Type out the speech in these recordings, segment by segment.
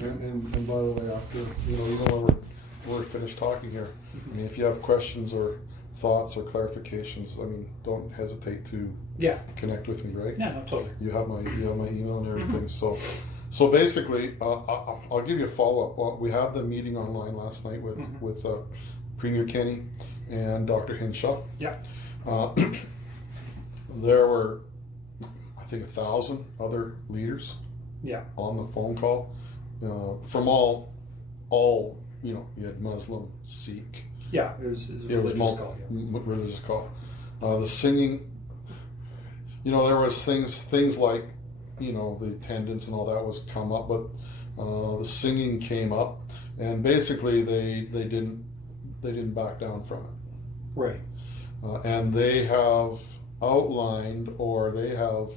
And by the way, after, even when we're finished talking here, I mean, if you have questions or thoughts or clarifications, I mean, don't hesitate to connect with me, right? Yeah, no, totally. You have my email and everything. So basically, I'll give you a follow-up. Well, we had the meeting online last night with Premier Kenny and Dr. Hinshaw. Yeah. There were, I think, 1,000 other leaders on the phone call from all you had Muslim, Sikh. Yeah, it was a religious call. Yeah. Religious call. The singing, there was things like, the attendance and all that was come up, but the singing came up, and basically they didn't back down from it. Right. And they have outlined, or they have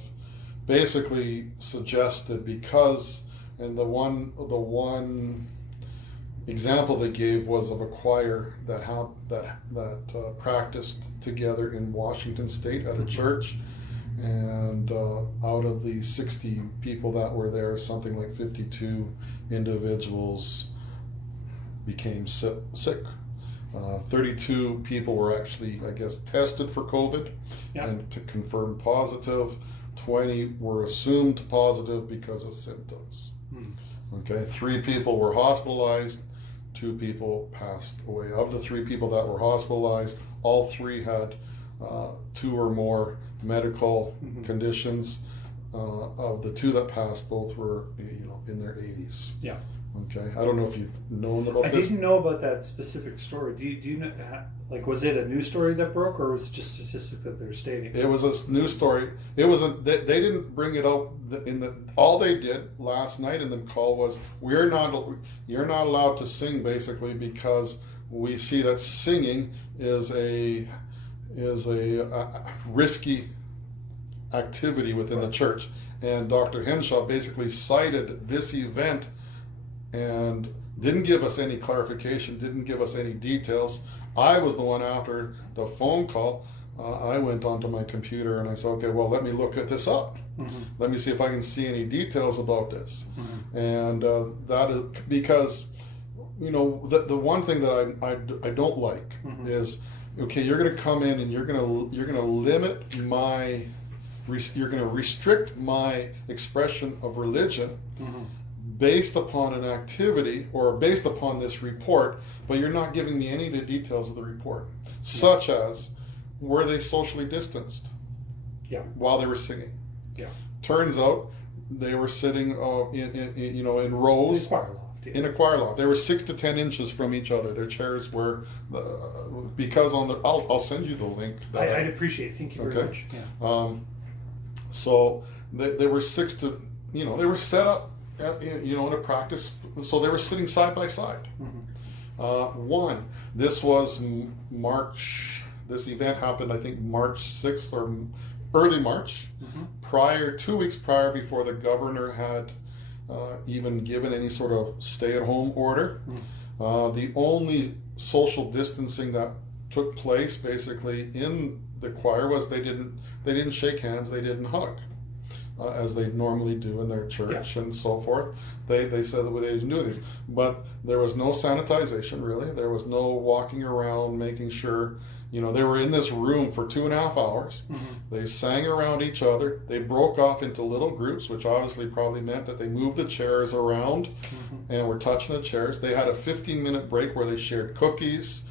basically suggested, because, and the one example they gave was of a choir that practiced together in Washington State at a church, and out of the 60 people that were there, something like 52 individuals became sick. 32 people were actually, I guess, tested for COVID and to confirm positive. 20 were assumed positive because of symptoms. Okay, 3 people were hospitalized, 2 people passed away. Of the 3 people that were hospitalized, all 3 had 2 or more medical conditions. Of the 2 that passed, both were in their 80s. Yeah. Okay. I don't know if you've known about this. I didn't know about that specific story. Do you know? Like, was it a news story that broke, or was it just a statistic that they're stating? It was a news story. It was they didn't bring it out all they did last night in the call was you're not allowed to sing, basically, because we see that singing is a risky activity within the church. And Dr. Henshaw basically cited this event and didn't give us any clarification, didn't give us any details. I was the one, after the phone call, I went onto my computer and I said, okay, well, let me look at this up. Let me see if I can see any details about this. And that is because, the one thing that I don't like is, okay, you're going to come in and you're going to limit you're going to restrict my expression of religion based upon an activity or based upon this report, but you're not giving me any of the details of the report, such as, were they socially distanced while they were singing? Turns out they were sitting in rows in a choir loft. They were 6 to 10 inches from each other. Their chairs were because on the I'll send you the link. I'd appreciate it. Thank you very much. Yeah. So they were 6 to they were set up in a practice, so they were sitting side by side. This was March. This event happened, I think, March 6th or early March, 2 weeks prior, before the governor had even given any sort of stay-at-home order. The only social distancing that took place, basically, in the choir was they didn't shake hands, they didn't hug. As they normally do in their church and so forth. They said that they didn't do these. But there was no sanitization, really. There was no walking around making sure, they were in this room for 2.5 hours. They sang around each other. They broke off into little groups, which obviously probably meant that they moved the chairs around and were touching the chairs. They had a 15-minute break where they shared cookies,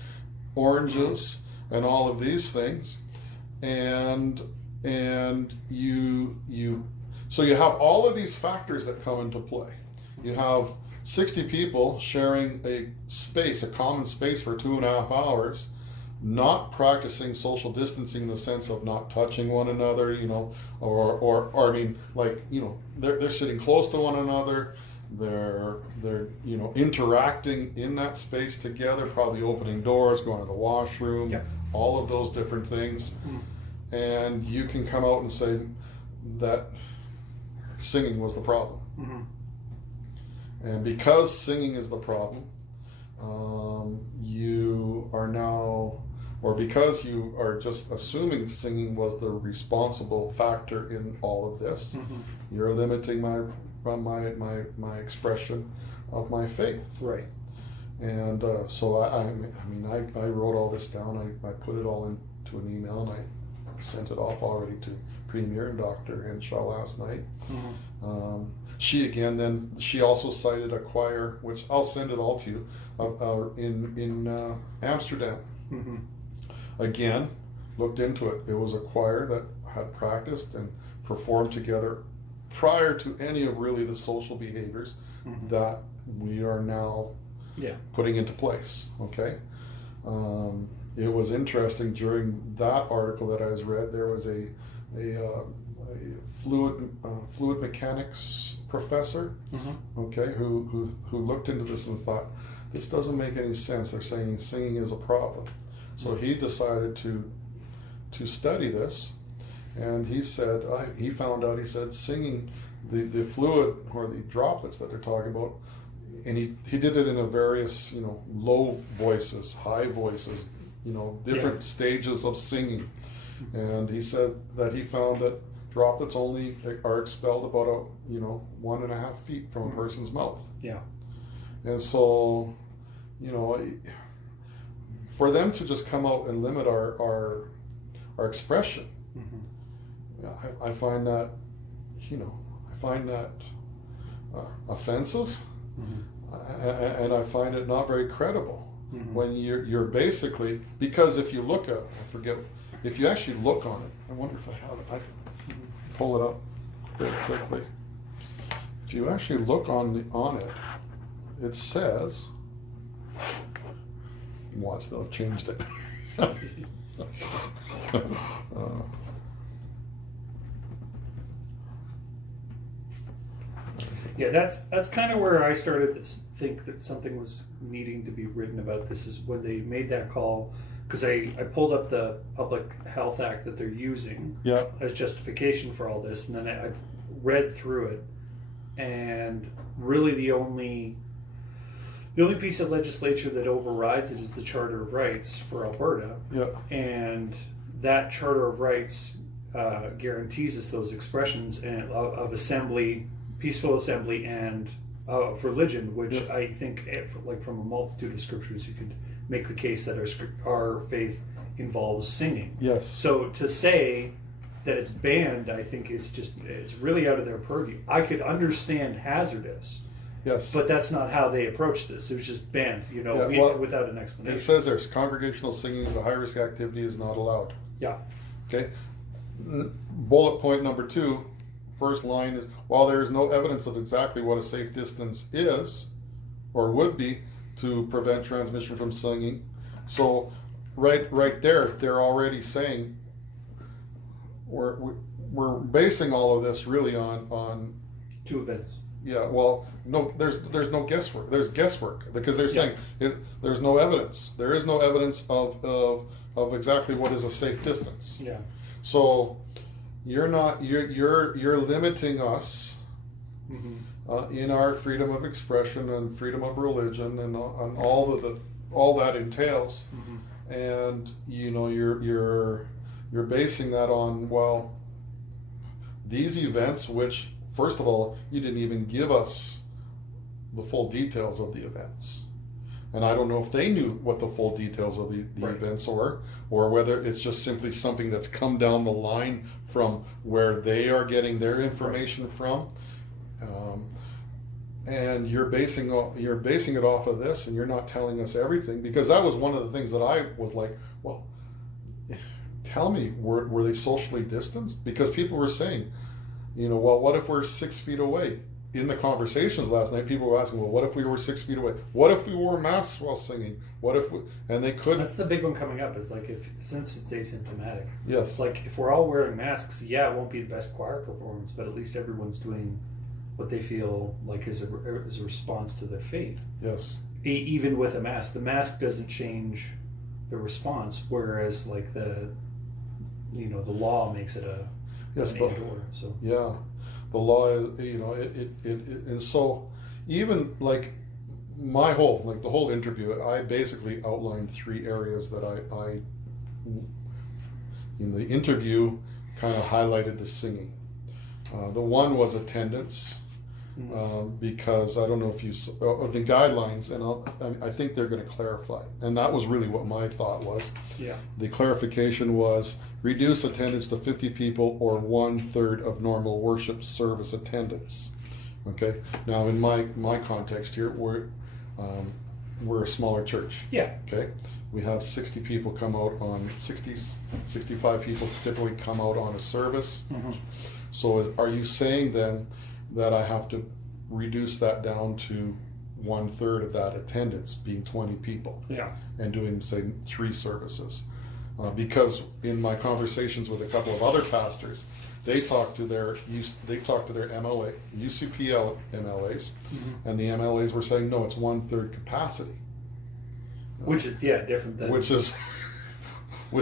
oranges, and all of these things. And so you have all of these factors that come into play. You have 60 people sharing a common space for 2.5 hours, not practicing social distancing in the sense of not touching one another, or I mean, like, they're sitting close to one another. They're interacting in that space together, probably opening doors, going to the washroom, all of those different things. And you can come out and say that singing was the problem. And because singing is the problem, you are now, or because you are just assuming singing was the responsible factor in all of this, you're limiting my my expression of my faith. Right. And so I wrote all this down. I put it all into an email, and I sent it off already to Premier and Dr. Henshaw last night. Mm-hmm. She also cited a choir, which I'll send it all to you, in Amsterdam. Mm-hmm. Again, looked into it. It was a choir that had practiced and performed together prior to any of really the social behaviors Mm-hmm. that we are now putting into place. Okay. It was interesting during that article that I was read. There was a fluid mechanics professor, Mm-hmm. okay, who looked into this and thought, this doesn't make any sense. They're saying singing is a problem. So he decided to study this, and he said he found out. He said singing, the fluid or the droplets that they're talking about, and he did it in a various low voices, high voices, different stages of singing, and he said that he found that droplets only are expelled about 1.5 feet from a person's mouth. Yeah. And so, for them to just come out and limit our expression, Mm-hmm. I find that, offensive, Mm-hmm. and I find it not very credible. Mm-hmm. When you're basically, because if you look at, if you actually look on it, I wonder if I have it. I can pull it up very quickly. If you actually look on it, it says, watch, they've changed it. Yeah, that's kind of where I started to think that something was needing to be written about this, is when they made that call, because I pulled up the Public Health Act that they're using as justification for all this, and then I read through it, and really the only piece of legislature that overrides it is the Charter of Rights for Alberta, and that Charter of Rights guarantees us those expressions of assembly, peaceful assembly, and of religion, which I think, like from a multitude of scriptures, you could make the case that our faith involves singing. Yes. So to say that it's banned, I think it's really out of their purview. I could understand hazardous. Yes. But that's not how they approached this. It was just banned, without an explanation. It says there's congregational singing is a high-risk activity, is not allowed. Yeah. Okay. Bullet point number 2, first line is, while there is no evidence of exactly what a safe distance is or would be to prevent transmission from singing. So right there, they're already saying we're basing all of this really on 2 events. Yeah, well, no, there's no guesswork. There's guesswork because they're saying there's no evidence. There is no evidence of exactly what is a safe distance. Yeah. So you're limiting us in our freedom of expression and freedom of religion and all that entails, and you're basing that on these events, which, first of all, you didn't even give us the full details of the events. And I don't know if they knew what the full details of the events were, or whether it's just simply something that's come down the line from where they are getting their information from. And you're basing it off of this, and you're not telling us everything, because that was one of the things that I was like, well, tell me, were they socially distanced? Because people were saying, well, what if we're 6 feet away? In the conversations last night, people were asking, well, what if we were 6 feet away? What if we wore masks while singing? And they couldn't. That's the big one coming up, is like, since it's asymptomatic. Yes. Like, if we're all wearing masks, it won't be the best choir performance, but at least everyone's doing what they feel like is a response to their faith. Yes. Even with a mask, the mask doesn't change the response, whereas like the law makes it a and/or. So the law is, and so even like the whole interview, I basically outlined 3 areas that I in the interview kind of highlighted the singing. The one was attendance. because I don't know if you the guidelines, and I think they're going to clarify, and that was really what my thought was. Yeah. The clarification was reduce attendance to 50 people or 1/3 of normal worship service attendance. Okay. Now, in my context here, we're a smaller church. Yeah. Okay. We have 60 people come out on 65 people typically come out on a service. Mm-hmm. So are you saying then that I have to reduce that down to 1/3 of that attendance, being 20 people? Yeah. And doing, say, 3 services? Because in my conversations with a couple of other pastors, they talk to their MLA, UCPL MLAs, and the MLAs were saying, no, it's 1/3 capacity. Which is different than which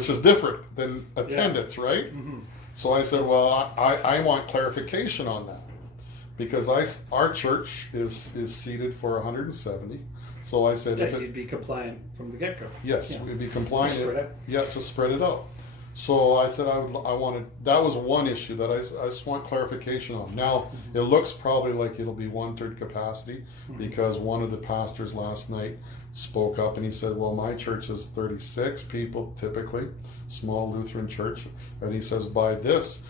is different than attendance, right? Mm-hmm. So I said, well, I want clarification on that, because our church is seated for 170. So I said, if you'd be compliant from the get-go. Yes, we'd be compliant. Just spread it. Yeah, just spread it out. So I said I wanted, that was one issue that I just want clarification on. Now, it looks probably like it'll be 1/3 capacity, because one of the pastors last night spoke up and he said, well, my church is 36 people typically, small Lutheran church, and he says by this,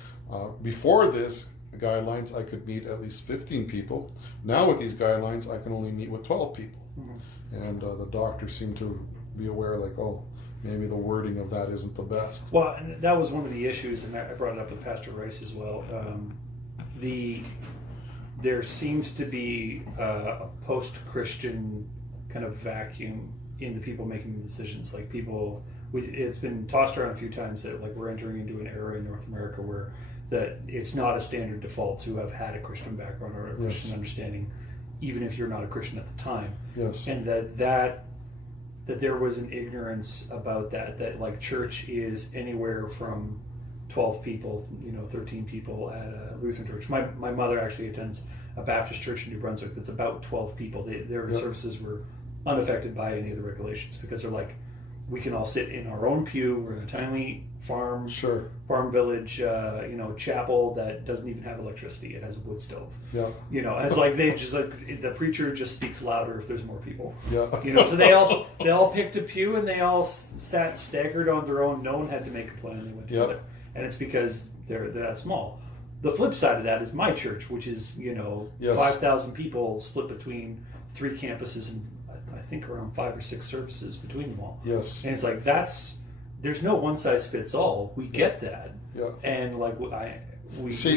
before this guidelines, I could meet at least 15 people. Now with these guidelines, I can only meet with 12 people. And the doctor seemed to be aware, like, oh, maybe the wording of that isn't the best. Well, and that was one of the issues, and I brought it up with Pastor Rice as well. There seems to be a post-Christian kind of vacuum in the people making the decisions. Like it's been tossed around a few times that like we're entering into an era in North America where that it's not a standard default to have had a Christian background or a Christian understanding, even if you're not a Christian at the time. Yes. And that there was an ignorance about that like church is anywhere from 12 people, 13 people at a Lutheran church. My mother actually attends a Baptist church in New Brunswick that's about 12 people. Their services were unaffected by any of the regulations, because they're like, we can all sit in our own pew. We're in a tiny farm village, chapel that doesn't even have electricity. It has a wood stove. Yeah. It's like they just like the preacher just speaks louder if there's more people. Yeah. So they all picked a pew and they all sat staggered on their own. No one had to make a plan. They went together, and it's because they're that small. The flip side of that is my church, which is 5,000 people split between 3 campuses and I think around 5 or 6 services between them all. Yes. And it's like there's no one size fits all. We get that. Yeah. And like we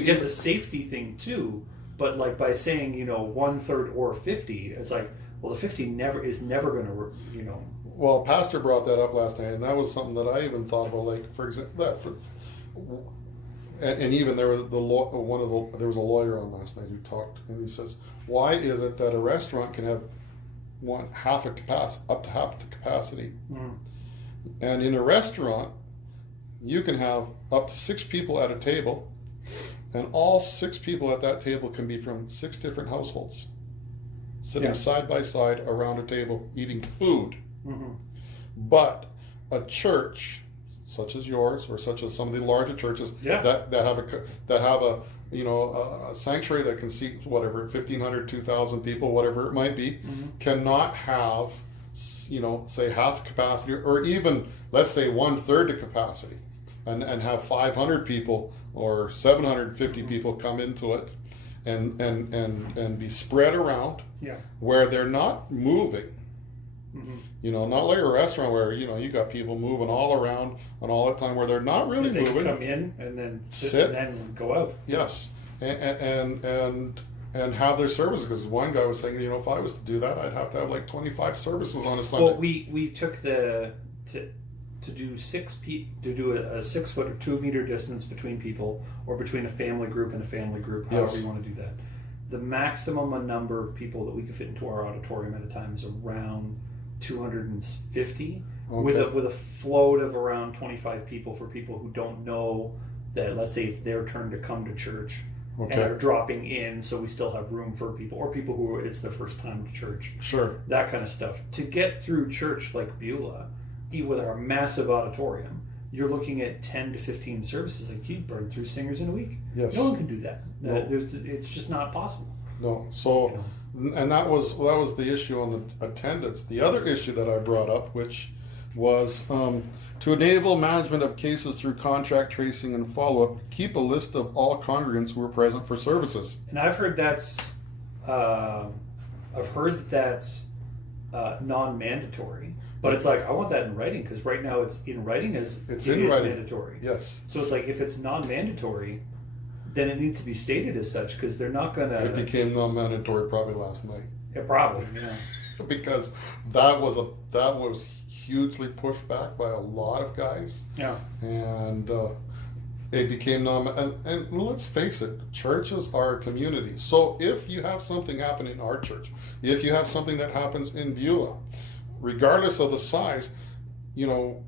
get the safety thing too, but like by saying 1/3 or 50, it's like, well, the 50 is never going to Well, Pastor brought that up last night, and that was something that I even thought about. Like, for example, and even there was there was a lawyer on last night who talked, and he says, why is it that a restaurant can have up to half the capacity, and in a restaurant you can have up to 6 people at a table, and all 6 people at that table can be from 6 different households, sitting side by side around a table eating food. But a church such as yours, or such as some of the larger churches that have a a sanctuary that can seat whatever 1,500, 2,000 people, whatever it might be, cannot have say half capacity, or even let's say 1/3 the capacity, and have 500 people or 750 people come into it, and be spread around, where they're not moving. Not like a restaurant where you got people moving all around and all the time, where they're not really they moving. Come in and then sit and then go out. Yes, and have their services, because one guy was saying, if I was to do that, I'd have to have like 25 services on a Sunday. Well, we took to do 6 to do a 6 foot or 2 meter distance between people, or between a family group and a family group, however you want to do that. The maximum number of people that we could fit into our auditorium at a time is around 250, with a float of around 25 people for people who don't know that, let's say it's their turn to come to church and are dropping in, so we still have room for people, or people who it's their first time to church. Sure. That kind of stuff. To get through church like Beulah, with our massive auditorium, you're looking at 10 to 15 services. Like, you'd burn through singers in a week. Yes. No one can do that. It's just not possible. No. So, and that was the issue on the attendance. The other issue that I brought up, which was to enable management of cases through contract tracing and follow-up, keep a list of all congregants who were present for services. And I've heard that's non-mandatory, but it's like I want that in writing, because right now it's in writing as it is mandatory. Yes. So it's like if it's non-mandatory, then it needs to be stated as such, because they're not going to. It became non-mandatory probably last night. Yeah, probably. Yeah. Because that was hugely pushed back by a lot of guys. Yeah. And it became and let's face it, churches are a community. So if you have something happen in our church, if you have something that happens in Beulah, regardless of the size,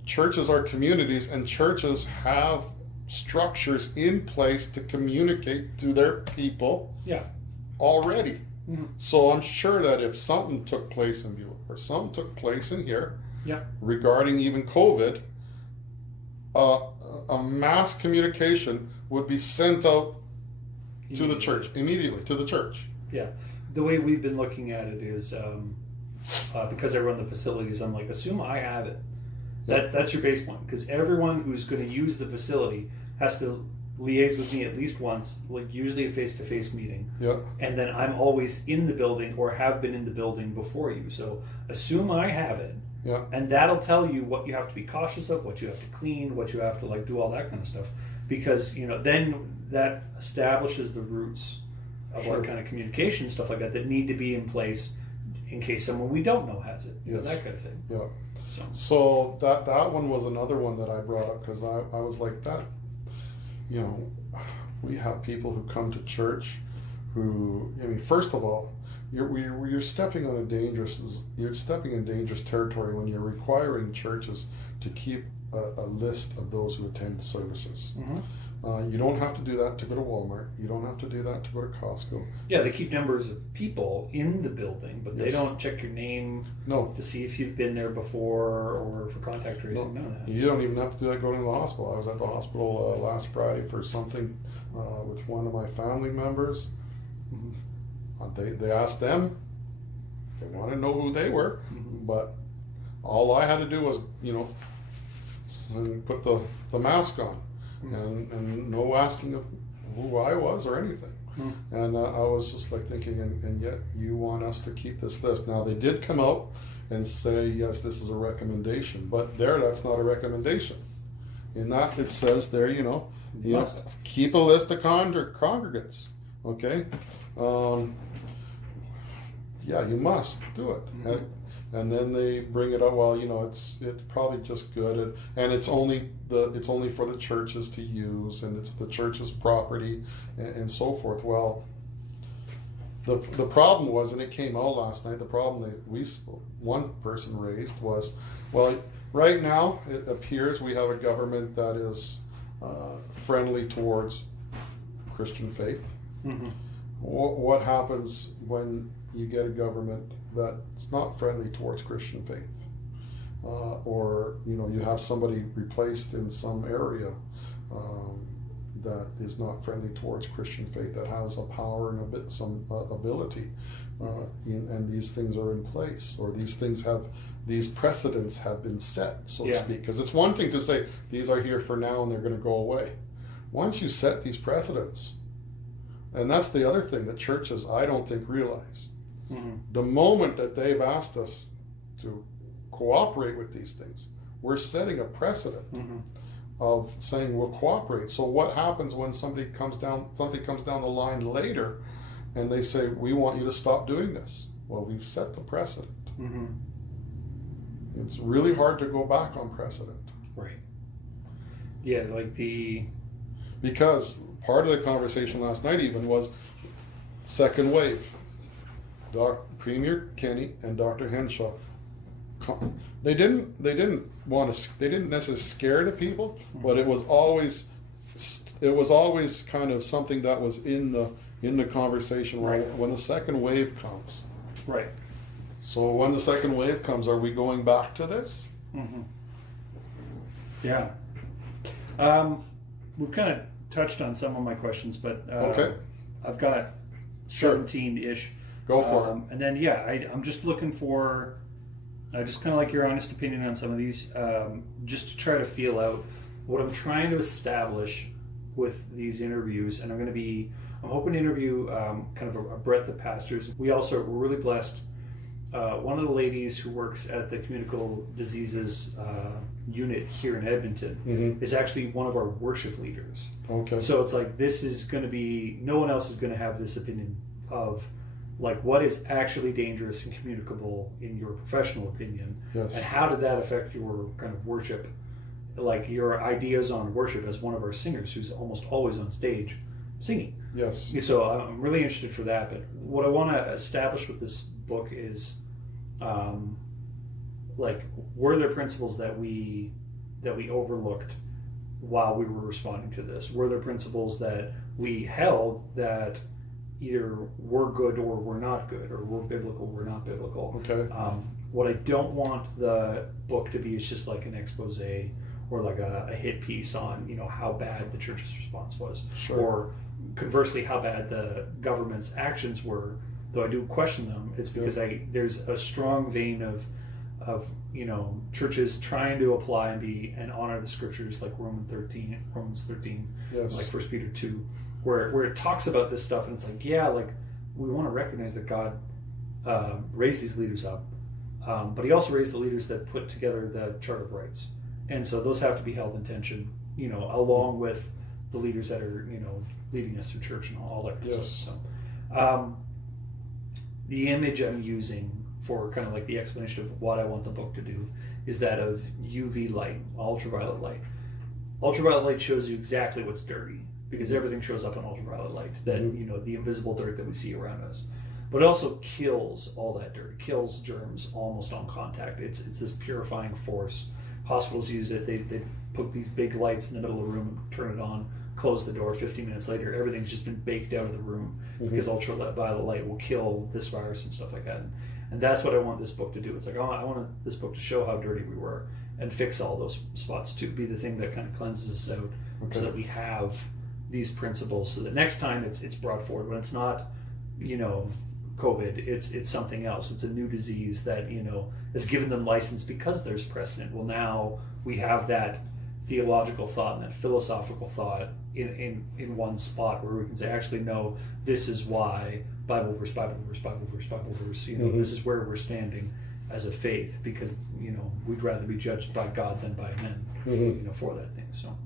churches are communities, and churches have structures in place to communicate to their people already. Mm-hmm. So I'm sure that if something took place in Beulah or something took place in here regarding even COVID, a mass communication would be sent out to the church immediately, to the church. Yeah. The way we've been looking at it is because I run the facilities, I'm like, assume I have it. That's your base point, because everyone who's going to use the facility has to liaise with me at least once, like usually a face-to-face meeting. Yeah. And then I'm always in the building or have been in the building before you. So assume I have it. Yeah. And that'll tell you what you have to be cautious of, what you have to clean, what you have to do all that kind of stuff. Because, then that establishes the roots of what kind of communication, stuff like that need to be in place in case someone we don't know has it. That kind of thing. Yeah. So that one was another one that I brought up, because I was like that. We have people who come to church who, first of all, you're stepping in dangerous territory when you're requiring churches to keep a list of those who attend services. Mm-hmm. You don't have to do that to go to Walmart. You don't have to do that to go to Costco. Yeah, they keep numbers of people in the building, but they don't check your name to see if you've been there before or for contact tracing. None of that. You don't even have to do that going to the hospital. I was at the hospital last Friday for something with one of my family members. They asked them. They wanted to know who they were, but all I had to do was, put the mask on. And no asking of who I was or anything. And I was just thinking, and yet you want us to keep this list. Now, they did come out and say, yes, this is a recommendation, but that's not a recommendation. In that, it says there, you must keep a list of congregants. Okay? You must do it. And then they bring it up. Well, it's probably just good, and it's only for the churches to use, and it's the church's property, and so forth. Well, the problem was, and it came out last night. The problem that one person raised was, well, right now it appears we have a government that is friendly towards Christian faith. Mm-hmm. What happens when you get a government that's not friendly towards Christian faith, or you have somebody replaced in some area that is not friendly towards Christian faith, that has a power and some ability, and these things are in place, or these precedents have been set, so to speak. Because it's one thing to say these are here for now and they're going to go away. Once you set these precedents, and that's the other thing that churches, I don't think, realize. Mm-hmm. The moment that they've asked us to cooperate with these things, we're setting a precedent of saying we'll cooperate. So what happens when something comes down the line later and they say, we want you to stop doing this? Well, we've set the precedent. Mm-hmm. It's really hard to go back on precedent. Right. Yeah, because part of the conversation last night even was second wave. Premier Kenny and Dr. Henshaw, they didn't necessarily scare the people, but it was always kind of something that was in the conversation when the second wave comes. Right. So when the second wave comes, are we going back to this? Mm-hmm. Yeah. We've kind of touched on some of my questions, but okay. I've got Sure. 17-ish. Go for it. And then, I'm just looking for, just kind of like your honest opinion on some of these, just to try to feel out what I'm trying to establish with these interviews. And I'm hoping to interview kind of a breadth of pastors. We're really blessed. One of the ladies who works at the communicable diseases unit here in Edmonton is actually one of our worship leaders. Okay. So it's like, this is going to be, no one else is going to have this opinion of like what is actually dangerous and communicable in your professional opinion. Yes. And how did that affect your kind of worship, like your ideas on worship, as one of our singers who's almost always on stage singing. Yes. So I'm really interested for that. But what I want to establish with this book is, like, were there principles that we overlooked while we were responding to this? Were there principles that we held that either were good or were not good, or were biblical or were not biblical? Okay. What I don't want the book to be is just like an expose or like a hit piece on, how bad the church's response was. Sure. Or conversely, how bad the government's actions were. Though I do question them, it's because there's a strong vein of churches trying to apply and honor the scriptures, like Romans 13, Yes. like 1 Peter 2, where it talks about this stuff, and it's like, we want to recognize that God raised these leaders up, but He also raised the leaders that put together the Charter of Rights, and so those have to be held in tension, along with the leaders that are leading us through church and all that kind of stuff. So, the image I'm using for kind of like the explanation of what I want the book to do is that of UV light, ultraviolet light. Ultraviolet light shows you exactly what's dirty, because everything shows up in ultraviolet light, that the invisible dirt that we see around us. But it also kills all that dirt. It kills germs almost on contact. It's this purifying force. Hospitals use it. They put these big lights in the middle of the room, turn it on, close the door. 15 minutes later, everything's just been baked out of the room, because ultraviolet light will kill this virus and stuff like that. And that's what I want this book to do. It's like, I want this book to show how dirty we were and fix all those spots, to be the thing that kind of cleanses us out, so that we have these principles, so that next time it's brought forward, when it's not, COVID, it's something else. It's a new disease that, has given them license because there's precedent. Well, now we have that theological thought and that philosophical thought in one spot, where we can say, actually, no, this is why, Bible verse, Bible verse, Bible verse, Bible verse, this is where we're standing as a faith, because, we'd rather be judged by God than by men, for that thing. So,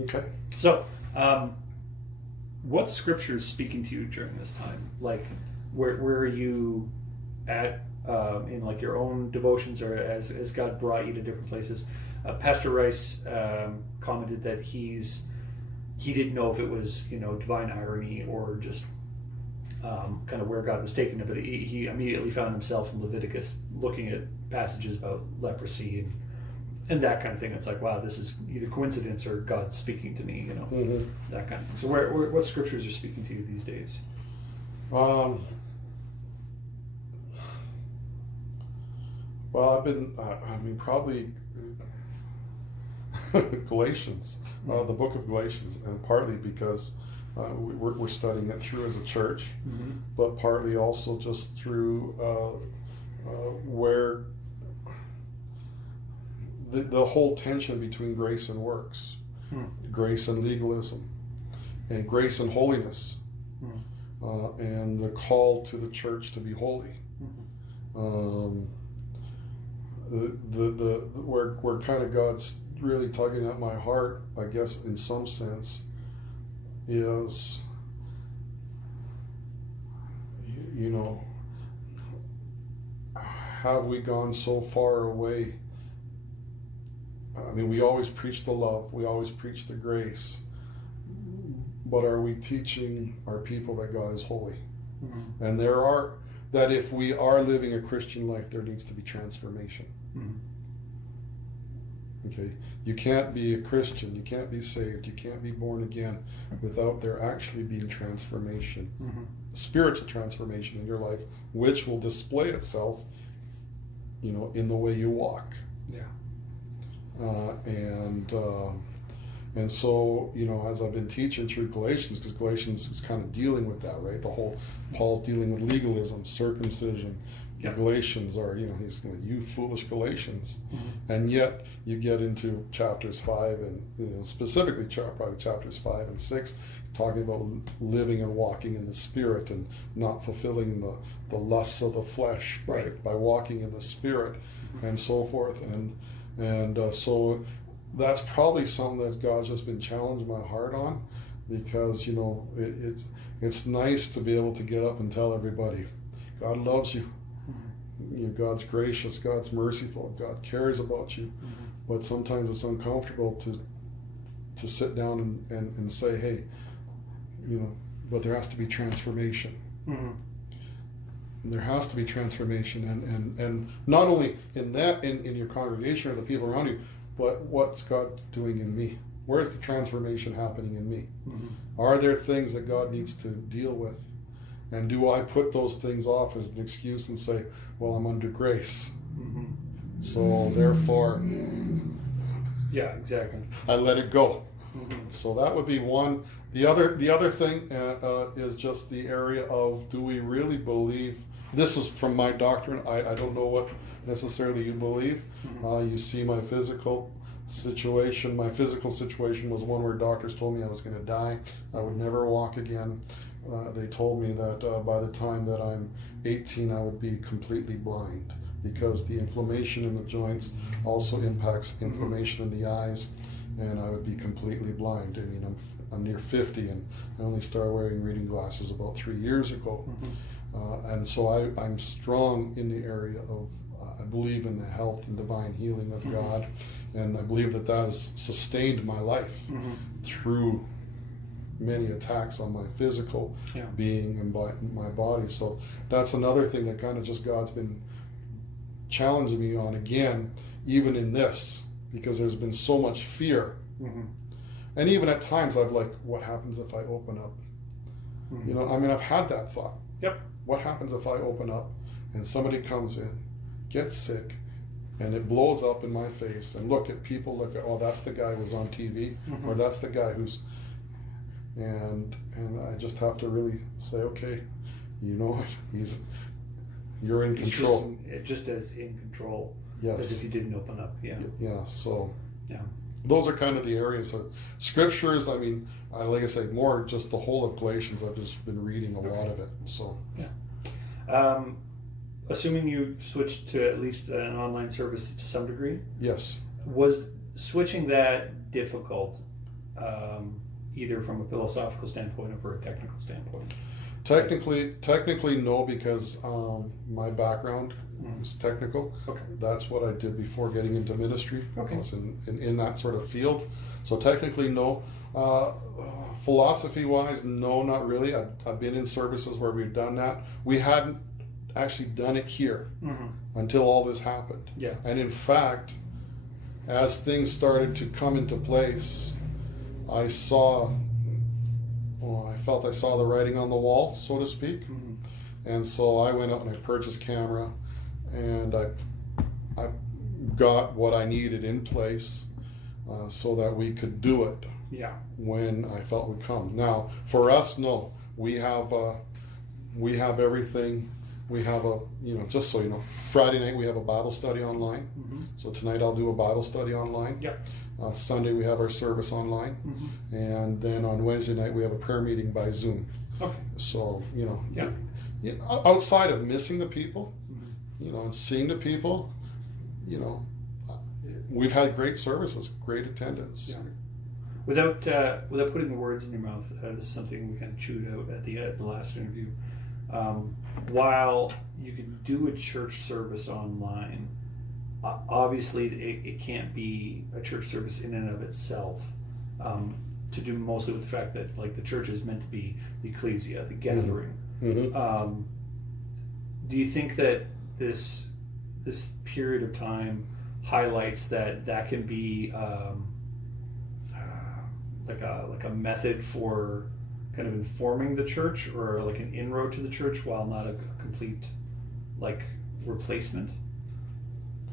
okay. So, what scripture is speaking to you during this time? Like, where are you at in like your own devotions, or as God brought you to different places? Pastor Rice commented that he didn't know if it was divine irony or just kind of where God was taking it, but he immediately found himself in Leviticus looking at passages about leprosy and that kind of thing. It's like, wow, this is either coincidence or God speaking to me, that kind of thing. So what scriptures are speaking to you these days? Well, I've been, probably Galatians, the book of Galatians, and partly because we're studying it through as a church, but partly also just through where the whole tension between grace and works, grace and legalism, and grace and holiness, and the call to the church to be holy. Where kind of God's really tugging at my heart, I guess, in some sense, is, have we gone so far away? We always preach the love, we always preach the grace, but are we teaching our people that God is holy? And that if we are living a Christian life, there needs to be transformation. Okay, you can't be a Christian, you can't be saved, you can't be born again without there actually being transformation, spiritual transformation in your life, which will display itself, in the way you walk. Yeah. And so, as I've been teaching through Galatians, because Galatians is kind of dealing with that, right? The whole, Paul's dealing with legalism, circumcision. The Galatians are, he's like, you foolish Galatians. And yet you get into chapters 5 and specifically probably chapters 5 and 6, talking about living and walking in the Spirit and not fulfilling the lusts of the flesh, right? By walking in the Spirit and so forth. And so that's probably something that God's just been challenging my heart on, because it's nice to be able to get up and tell everybody God loves you. God's gracious, God's merciful, God cares about you. But sometimes it's uncomfortable to sit down and say, hey, but there has to be transformation. And there has to be transformation, and not only in your congregation or the people around you, but what's God doing in me? Where's the transformation happening in me? Are there things that God needs to deal with? And do I put those things off as an excuse and say, well, I'm under grace, so therefore, yeah, exactly, I let it go. So that would be one. The other thing is just the area of, do we really believe? This is from my doctrine. I don't know what necessarily you believe. You see my physical situation. My physical situation was one where doctors told me I was going to die. I would never walk again. They told me that by the time that I'm 18, I would be completely blind, because the inflammation in the joints also impacts inflammation in the eyes, and I would be completely blind. I mean, I'm near 50, and I only started wearing reading glasses about 3 years ago. And so I'm strong in the area of, I believe in the health and divine healing of God, and I believe that has sustained my life through many attacks on my physical being and by my body. So that's another thing that kind of just God's been challenging me on again, even in this, because there's been so much fear. And even at times I've like, what happens if I open up? I've had that thought. What happens if I open up and somebody comes in, gets sick, and it blows up in my face, and look at, oh, that's the guy who's on TV, or that's the guy who's, and I just have to really say, okay, you know what, you're in control. Just as in control Yes. as if you didn't open up. So those are kind of the areas of scriptures. I mean, like I said, more just the whole of Galatians. I've just been reading a lot of it. So assuming you switched to at least an online service to some degree. Yes. Was switching that difficult, either from a philosophical standpoint or for a technical standpoint? Technically no, because my background is technical. Okay. That's what I did before getting into ministry. Okay. I was in that sort of field. So technically no. Philosophy-wise, no, not really. I've been in services where we've done that. We hadn't actually done it here until all this happened. Yeah. And in fact, as things started to come into place, I felt I saw the writing on the wall, so to speak. And so I went out and I purchased camera, and I got what I needed in place so that we could do it when I felt would come. Now, for us, no, we have everything. We have just so you know, Friday night we have a Bible study online. So tonight I'll do a Bible study online. Sunday we have our service online, and then on Wednesday night we have a prayer meeting by Zoom. Okay. So outside of missing the people, and seeing the people, we've had great services, great attendance. Without putting the words in your mouth, this is something we kind of chewed out at the last interview. While you can do a church service online, obviously it can't be a church service in and of itself, to do mostly with the fact that like the church is meant to be the ecclesia, the gathering. Do you think that this period of time highlights that can be like a method for kind of informing the church, or like an inroad to the church, while not a complete like replacement?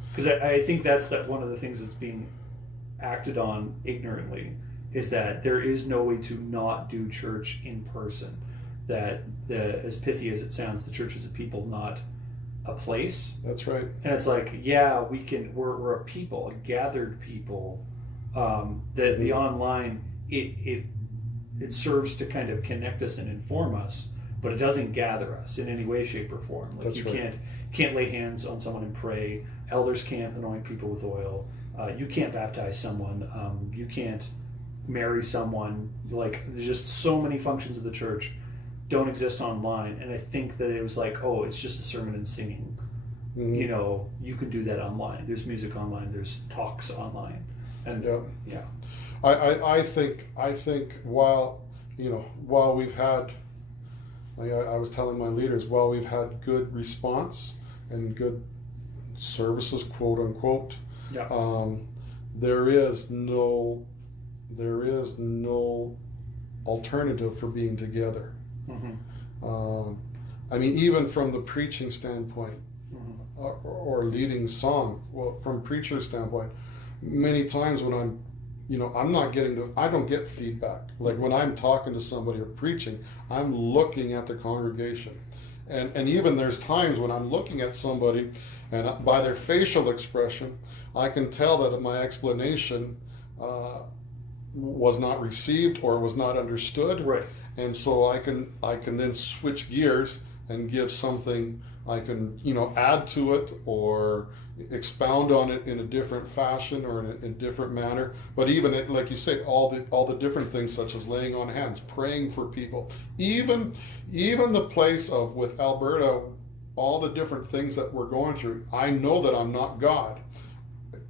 Because I think that's one of the things that's being acted on ignorantly, is that there is no way to not do church in person. That as pithy as it sounds, the church is a people, not a place. That's right. And it's like, yeah, we're a people, a gathered people. The online, it serves to kind of connect us and inform us, but it doesn't gather us in any way, shape, or form. Like, That's you right. can't lay hands on someone and pray. Elders can't anoint people with oil. You can't baptize someone. You can't marry someone. Like, there's just so many functions of the church don't exist online. And I think that it was like, oh, it's just a sermon and singing. Mm-hmm. You know, you can do that online. There's music online. There's talks online. And yeah. I think while we've had, like I was telling my leaders, while we've had good response and good services, quote unquote, Yeah. there is no alternative for being together. Mm-hmm. I mean, even from the preaching standpoint, Mm-hmm. or leading song, well, from preacher's standpoint, many times when I don't get feedback. Like when I'm talking to somebody or preaching, I'm looking at the congregation. And even there's times when I'm looking at somebody and by their facial expression, I can tell that my explanation was not received or was not understood. Right. And so I can then switch gears and give something I can, add to it or expound on it in a different fashion or in a different manner. But even like you say, all the different things such as laying on hands, praying for people, even the place of with Alberta, all the different things that we're going through. I know that I'm not God.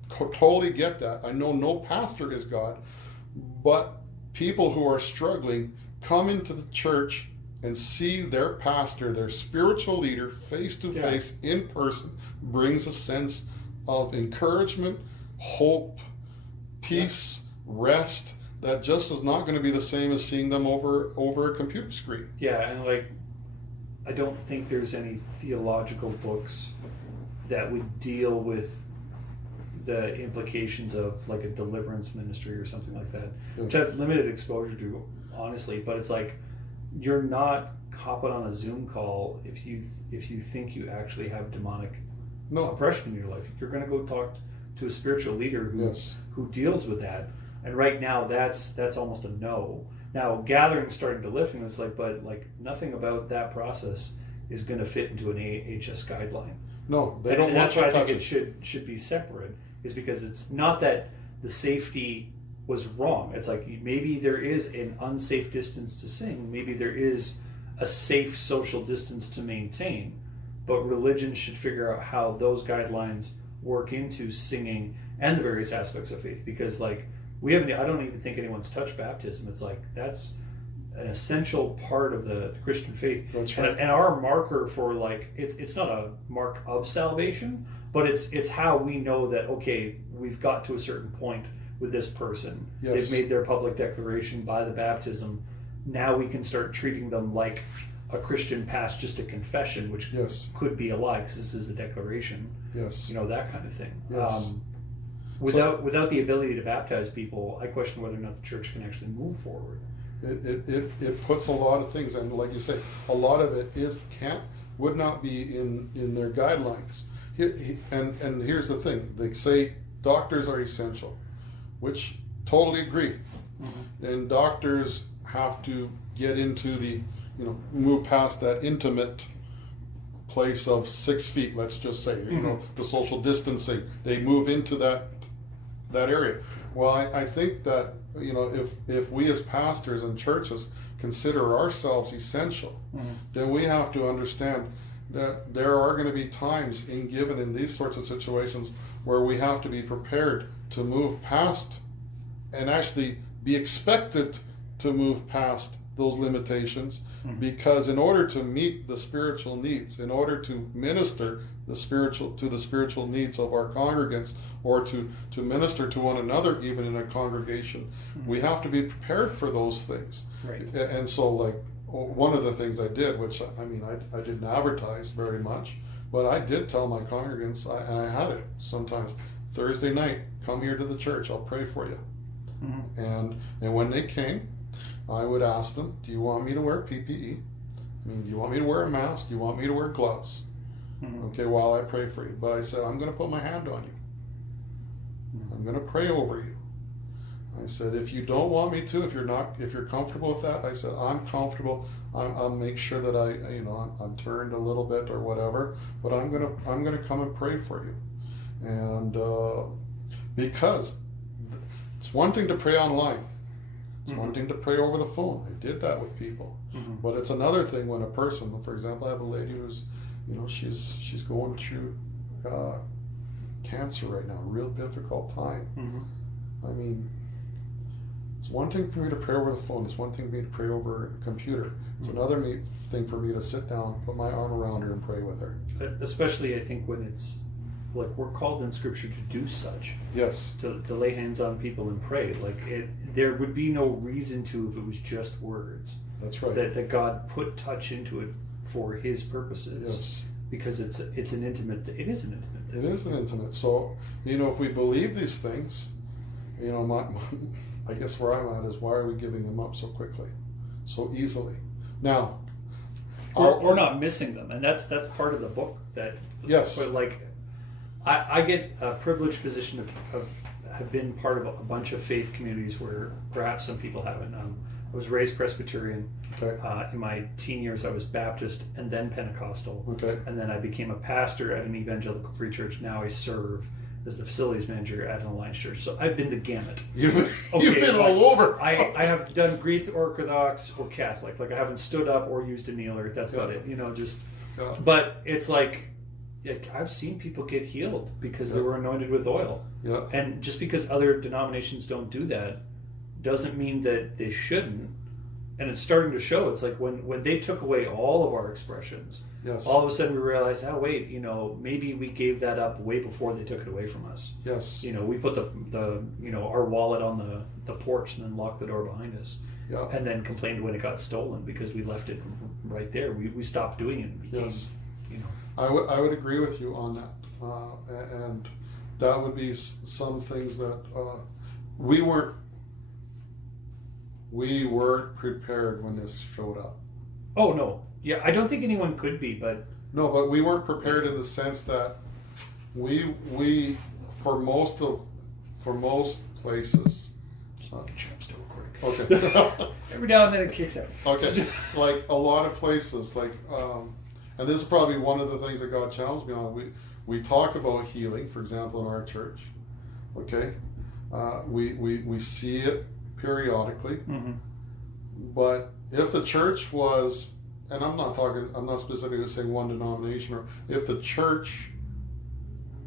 Totally get that. I know no pastor is God, but people who are struggling come into the church and see their pastor, their spiritual leader, face to face in person, brings a sense of encouragement, hope, peace, rest, that just is not going to be the same as seeing them over a computer screen. Yeah, and like, I don't think there's any theological books that would deal with the implications of like a deliverance ministry or something like that, which I have limited exposure to, honestly. But it's like, you're not hopping on a Zoom call if you think you actually have demonic oppression in your life. You're going to go talk to a spiritual leader who deals with that. And right now, that's almost a no. Now, gathering's starting to lift, and it's like, but like nothing about that process is going to fit into an AHS guideline. No, they don't. And that's why I think it should be separate. Is because it's not that the safety was wrong. It's like maybe there is an unsafe distance to sing. Maybe there is a safe social distance to maintain. But religion should figure out how those guidelines work into singing and the various aspects of faith. Because like I don't even think anyone's touched baptism. It's like that's an essential part of the Christian faith. That's right. And our marker for like it's not a mark of salvation, but it's how we know that, okay, we've got to a certain point with this person. Yes. They've made their public declaration by the baptism. Now we can start treating them like a Christian past just a confession, which could be a lie because this is a declaration. Yes. That kind of thing. Yes. Without the ability to baptize people, I question whether or not the church can actually move forward. It puts a lot of things, and like you say, a lot of it would not be in their guidelines. And here's the thing: they say doctors are essential, which totally agree. Mm-hmm. And doctors have to get into move past that intimate place of 6 feet. Let's just say, the social distancing. They move into that area. Well, I think that if we as pastors and churches consider ourselves essential, then we have to understand that there are going to be times in these sorts of situations where we have to be prepared to move past and actually be expected to move past those limitations, because in order to meet the spiritual needs, in order to minister the spiritual needs of our congregants, or to minister to one another even in a congregation, we have to be prepared for those things. Right. And so, like, one of the things I did, which I didn't advertise very much, but I did tell my congregants, and I had it sometimes, Thursday night, come here to the church, I'll pray for you. And when they came, I would ask them, do you want me to wear PPE? I mean, do you want me to wear a mask? Do you want me to wear gloves? Okay, while I pray for you. But I said, I'm going to put my hand on you. I'm going to pray over you. I said, if you don't want me to, if you're comfortable with that, I said, I'm comfortable. I'll make sure that I'm turned a little bit or whatever, but I'm gonna come and pray for you. And because it's one thing to pray online. It's one thing to pray over the phone. I did that with people. But it's another thing when a person, for example, I have a lady who's, she's going through cancer right now, a real difficult time. I mean, it's one thing for me to pray over the phone. It's one thing for me to pray over a computer. It's another thing for me to sit down, put my arm around her, and pray with her. Especially, I think, when it's like we're called in Scripture to do such. Yes. To lay hands on people and pray. Like there would be no reason to if it was just words. That's right. That God put touch into it for His purposes. Yes. Because it is an intimate thing. It is an intimate. So if we believe these things, I guess where I'm at is, why are we giving them up so quickly, so easily? Now, or not missing them, and that's part of the book. That yes, but like I get a privileged position of have been part of a bunch of faith communities where perhaps some people haven't. I was raised Presbyterian. Okay. In my teen years, I was Baptist and then Pentecostal. Okay. And then I became a pastor at an evangelical free church. Now I serve as the facilities manager at an Alliance church. So I've been the gamut. You've been all over. I have done Greek Orthodox or Catholic. Like I haven't stood up or used a kneeler. That's about it. But it's like I've seen people get healed because they were anointed with oil. Yeah. And just because other denominations don't do that doesn't mean that they shouldn't. And it's starting to show. It's like when they took away all of our expressions, yes, all of a sudden we realized, oh wait, maybe we gave that up way before they took it away from us. Yes. We put the our wallet on the porch and then locked the door behind us. Yeah. And then complained when it got stolen because we left it right there. We stopped doing it. And became, yes. I would agree with you on that, and that would be some things that we weren't prepared when this showed up. Oh no, yeah, I don't think anyone could be, but no, but we weren't prepared in the sense that we for most places. I'm still recording. Okay. Every now and then it kicks out. Okay. Like a lot of places, like and this is probably one of the things that God challenged me on. We talk about healing, for example, in our church. Okay, we see it periodically, but if the church was, and I'm not specifically saying one denomination, or if the church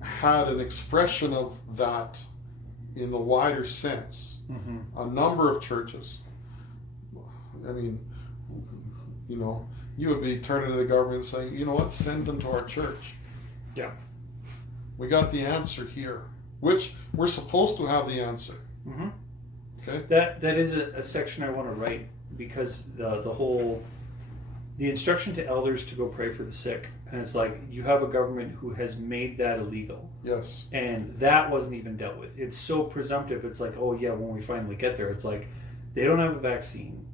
had an expression of that in the wider sense, a number of churches, I mean, you would be turning to the government and saying, you know what, send them to our church. Yeah. We got the answer here, which we're supposed to have the answer. Okay. That is a section I want to write, because the instruction to elders to go pray for the sick, and it's like you have a government who has made that illegal. Yes. And that wasn't even dealt with. It's so presumptive. It's like, oh yeah, when we finally get there, it's like they don't have a vaccine.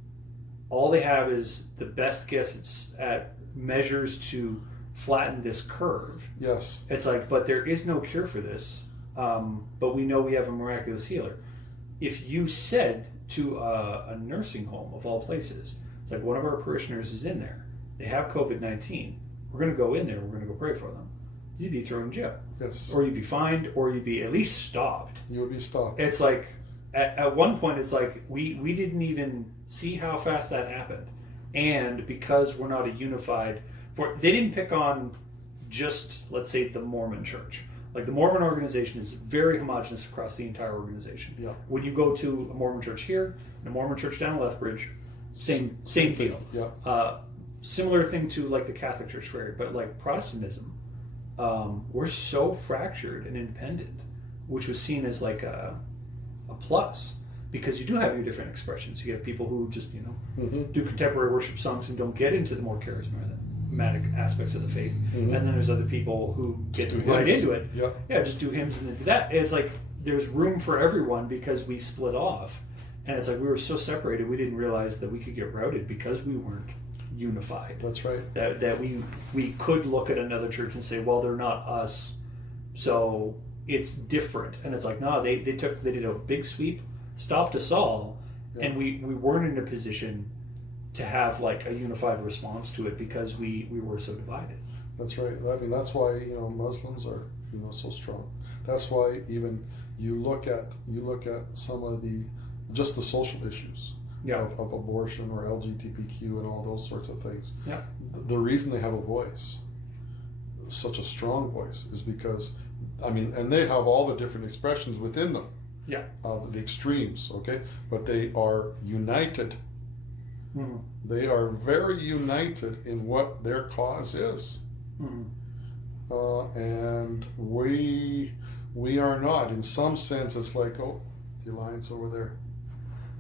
All they have is the best guess at measures to flatten this curve. Yes. It's like, but there is no cure for this. But we know we have a miraculous healer. If you said to a nursing home of all places, it's like one of our parishioners is in there, they have COVID-19, we're going to go in there, we're going to go pray for them, you'd be thrown in jail. Yes. Or you'd be fined, or you'd be at least stopped. You would be stopped. It's like, at one point, it's like we didn't even see how fast that happened. And because we're not a unified, they didn't pick on just, let's say, the Mormon church. Like the Mormon organization is very homogenous across the entire organization. Yeah. When you go to a Mormon church here, and a Mormon church down in Lethbridge, same deal. Yeah. Similar thing to like the Catholic Church fair, but like Protestantism, we're so fractured and independent, which was seen as like a plus, because you do have your different expressions. You have people who just do contemporary worship songs and don't get into the more charismatic aspects of the faith, and then there's other people who get right into it. Yeah, just do hymns and then do that. It's like there's room for everyone because we split off, and it's like we were so separated we didn't realize that we could get routed because we weren't unified. That's right. That we could look at another church and say, well, they're not us, so it's different. And it's like, no, they did a big sweep, stopped us all, and we weren't in a position to have like a unified response to it because we were so divided. That's right. I mean, that's why Muslims are so strong. That's why even you look at some of the social issues of abortion or LGBTQ and all those sorts of things. Yeah. The reason they have a voice, such a strong voice, is because and they have all the different expressions within them. Yeah. Of the extremes, okay, but they are united. Mm-hmm. They are very united in what their cause is. Mm-hmm. And we are not. In some sense, it's like, oh, the Alliance over there,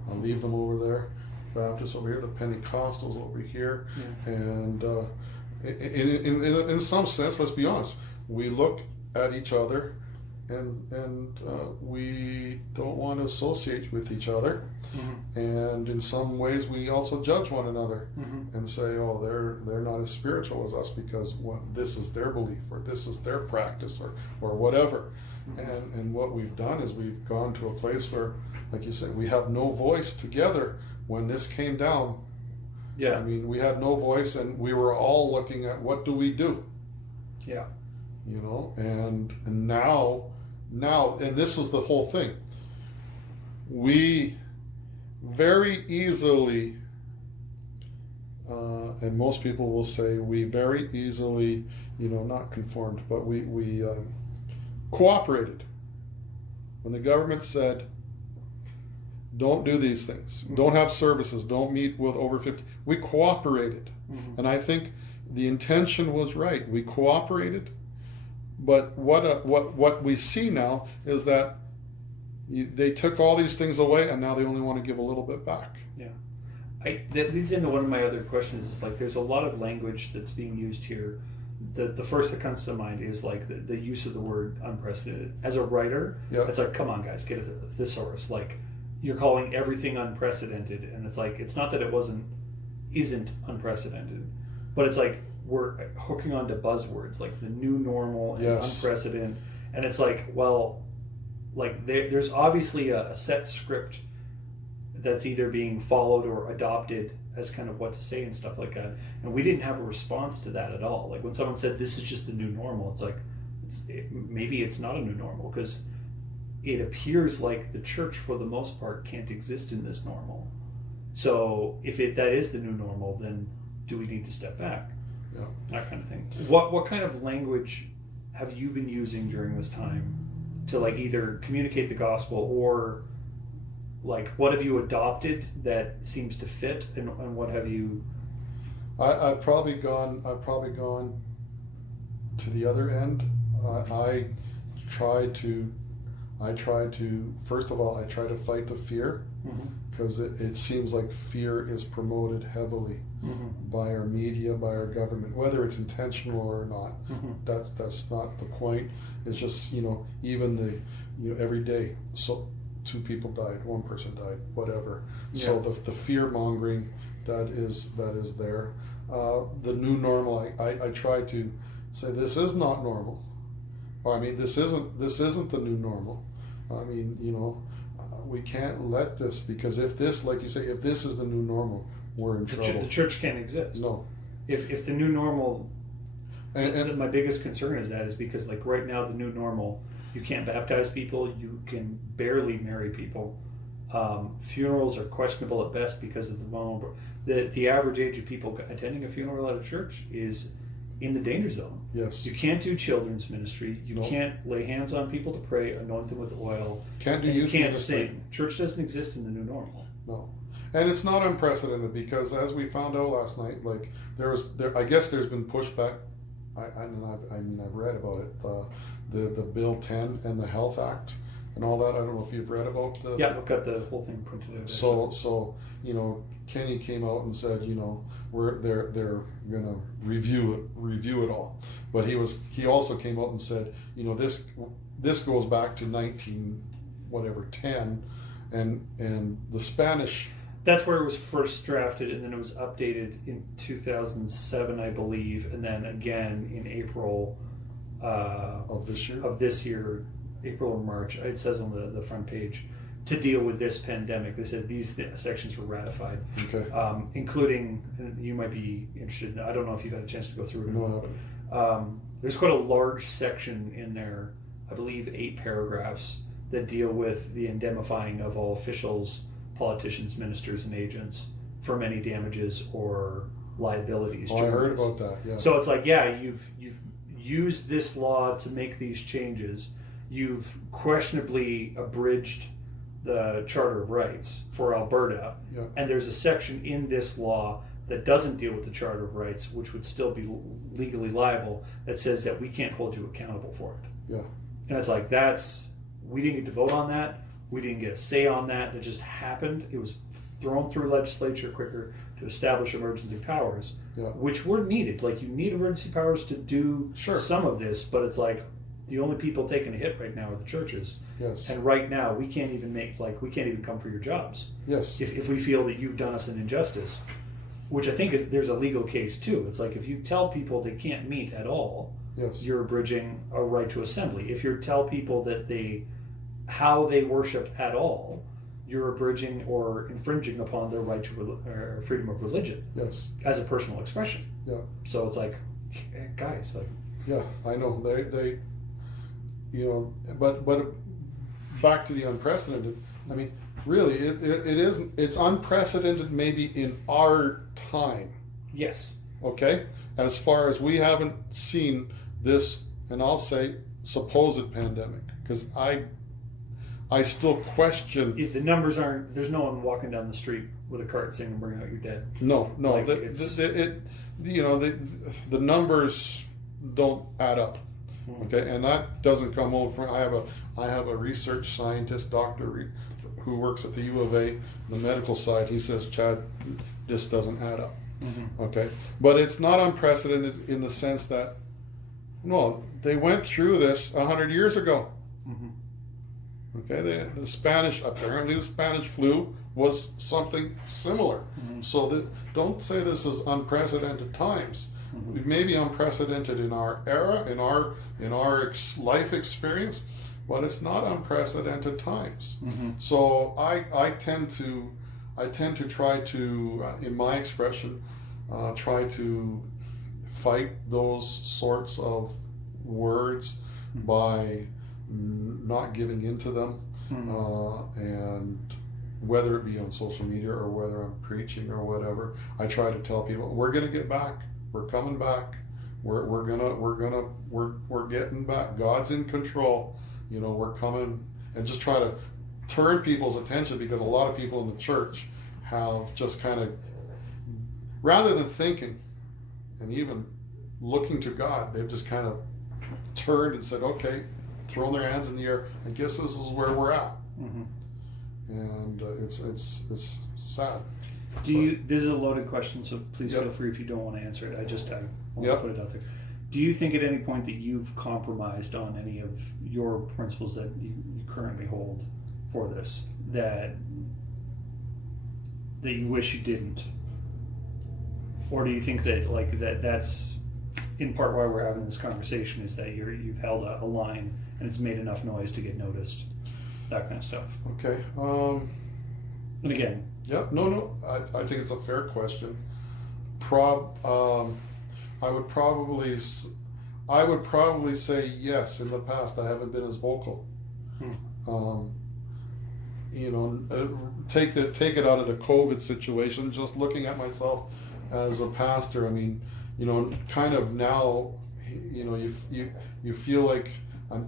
I'll leave them over there. Baptists over here, the Pentecostals over here, and in some sense, let's be honest, we look at each other, and we don't want to associate with each other. Mm-hmm. And in some ways, we also judge one another and say, "Oh, they're not as spiritual as us because this is their belief, or this is their practice, or whatever." Mm-hmm. And what we've done is we've gone to a place where, like you said, we have no voice together. When this came down, yeah, we had no voice, and we were all looking at what do we do. Yeah, and now, and this is the whole thing. We very easily, and most people will say we very easily, not conformed, but we cooperated. When the government said, don't do these things, don't have services, don't meet with over 50, we cooperated. Mm-hmm. And I think the intention was right. We cooperated, but what we see now is that they took all these things away, and now they only want to give a little bit back. Yeah, that leads into one of my other questions. Is like there's a lot of language that's being used here. The first that comes to mind is like the use of the word unprecedented. As a writer, it's like, come on, guys, get a thesaurus. Like, you're calling everything unprecedented, and it's like, it's not that it isn't unprecedented, but it's like we're hooking onto buzzwords like the new normal and unprecedented, and it's like, well, like there's obviously a set script that's either being followed or adopted as kind of what to say and stuff like that, and we didn't have a response to that at all. Like when someone said this is just the new normal, it's like maybe it's not a new normal, because it appears like the church for the most part can't exist in this normal. So if that is the new normal, then do we need to step back? Yeah. That kind of thing. What kind of language have you been using during this time to like either communicate the gospel, or like what have you adopted that seems to fit, and what have you? I've probably gone to the other end. I try to first of all, I try to fight the fear, because it seems like fear is promoted heavily by our media, by our government, whether it's intentional or not. That's not the point. It's just, even the every day, so 2 people died, 1 person died, whatever. Yeah. So the fear mongering that is there. The new normal, I try to say this is not normal. This isn't the new normal. We can't let this, because if this, like you say, if this is the new normal, we're in trouble. The church can't exist. No. If the new normal, and my biggest concern is because like right now the new normal, you can't baptize people, you can barely marry people. Funerals are questionable at best because of the vulnerable. The average age of people attending a funeral at a church is in the danger zone. Yes. You can't do children's ministry. You can't lay hands on people to pray, anoint them with oil. Can't do You youth can't ministry. sing. Church doesn't exist in the new normal. No. And it's not unprecedented, because as we found out last night, like I guess there's been pushback. I've read about it. The Bill 10 and the Health Act, and all that. I don't know if you've read about the. Yeah, I've got the whole thing printed out. So Kenny came out and said, they're gonna review it all, but he also came out and said, this goes back to 10, and the Spanish. That's where it was first drafted, and then it was updated in 2007, I believe, and then again in April Of this year, April or March. It says on the front page, to deal with this pandemic. They said these sections were ratified, okay. Including, and you might be interested. I don't know if you've had a chance to go through it. No, I haven't. There's quite a large section in there. I believe 8 paragraphs that deal with the indemnifying of all officials, politicians, ministers, and agents from any damages or liabilities. I heard about that. Yeah. So it's like, yeah, you've used this law to make these changes. You've questionably abridged the Charter of Rights for Alberta, Yeah. and there's a section in this law that doesn't deal with the Charter of Rights, which would still be legally liable, that says that we can't hold you accountable for it. Yeah. And it's like, we didn't get to vote on that. We didn't get a say on that. It just happened. It was thrown through legislature quicker to establish emergency powers, Yeah. which were needed. Like, you need emergency powers to do Sure. some of this, but it's like the only people taking a hit right now are the churches. Yes. And right now, we can't even come for your jobs. Yes. If we feel that you've done us an injustice, which I think there's a legal case too. It's like, if you tell people they can't meet at all, Yes. you're abridging a right to assembly. If you tell people that how they worship at all, you're abridging or infringing upon their right to freedom of religion Yes. as a personal expression. Yeah. So it's like, guys, like, Yeah, I know they but back to the unprecedented. I mean, really, it's unprecedented maybe in our time. yes, Okay, as far as we haven't seen this, and I'll say supposed pandemic, because I still question. if the numbers aren't, there's no one walking down the street with a cart saying, "Bring out your dead." No, Like, the numbers don't add up. Okay, and that doesn't come over from. I have a research scientist, doctor, who works at the U of A, the medical side. He says, Chad, this doesn't add up. Mm-hmm. Okay, but it's not unprecedented in the sense that, well, they went through this 100 years ago. Mm-hmm. Okay, the Spanish flu was something similar. Mm-hmm. So don't say this is unprecedented times. Mm-hmm. It may be unprecedented in our era, in our life experience, but it's not unprecedented times. Mm-hmm. So I tend to try to, in my expression, try to fight those sorts of words by not giving into them, and whether it be on social media or whether I'm preaching or whatever, I try to tell people we're going to get back. We're coming back. We're getting back. God's in control. We're coming, and just try to turn people's attention, because a lot of people in the church have just kind of, rather than thinking and even looking to God, they've just kind of turned and said, okay, thrown their hands in the air. I guess this is where we're at. Mm-hmm. And it's sad. This is a loaded question, so please Yep. feel free if you don't want to answer it. I want Yep. to put it out there. Do you think at any point that you've compromised on any of your principles that you currently hold for this, that you wish you didn't? Or do you think that that's in part why we're having this conversation, is that you've held a line and it's made enough noise to get noticed, that kind of stuff? Okay. And again, Yeah. No. I think it's a fair question. I would probably say yes. In the past, I haven't been as vocal. Take it out of the COVID situation. Just looking at myself as a pastor, I mean, kind of now, you feel like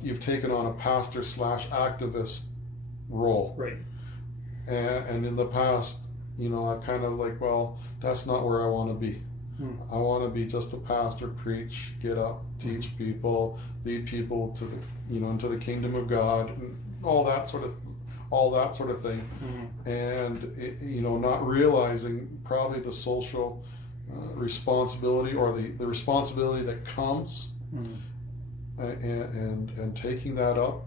you've taken on a pastor / activist role, right? And in the past, I've kind of like, well, that's not where I want to be. I want to be just a pastor, preach, get up, teach people, lead people to the, into the kingdom of God, and all that sort of thing. And not realizing probably the social responsibility, or the responsibility that comes, and taking that up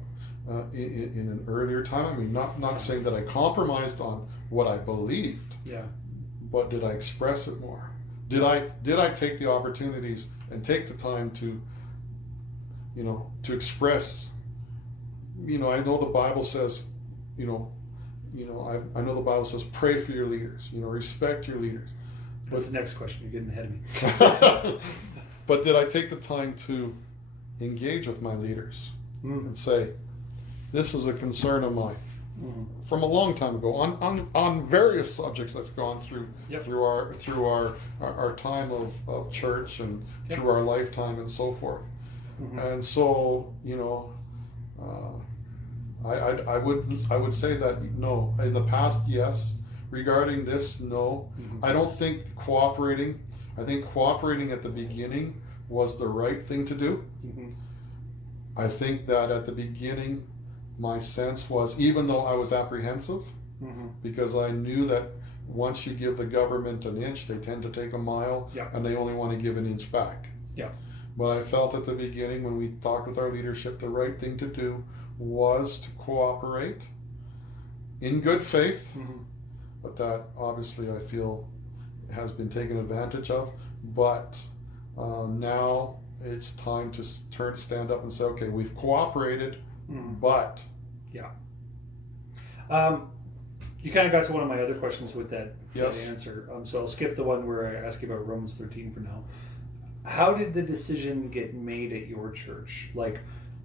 in an earlier time. I mean, not saying that I compromised on what I believed, but did I express it more? Did I take the opportunities and take the time to express? I know the Bible says, I know the Bible says, pray for your leaders, respect your leaders. What's the next question? You're getting ahead of me. But did I take the time to engage with my leaders and say, this is a concern of mine from a long time ago on various subjects that's gone through our time of church and through our lifetime and so forth. And so I would say that no. In the past, yes. Regarding this, no. I don't think cooperating. I think cooperating at the beginning was the right thing to do. I think that at the beginning, my sense was, even though I was apprehensive, because I knew that once you give the government an inch, they tend to take a mile, and they only want to give an inch back. But I felt at the beginning, when we talked with our leadership, the right thing to do was to cooperate in good faith, but that obviously I feel has been taken advantage of. But now it's time to stand up and say, okay, we've cooperated, but you kind of got to one of my other questions with that answer. So I'll skip the one where I ask you about Romans 13 for now. How did the decision get made at your church? Like,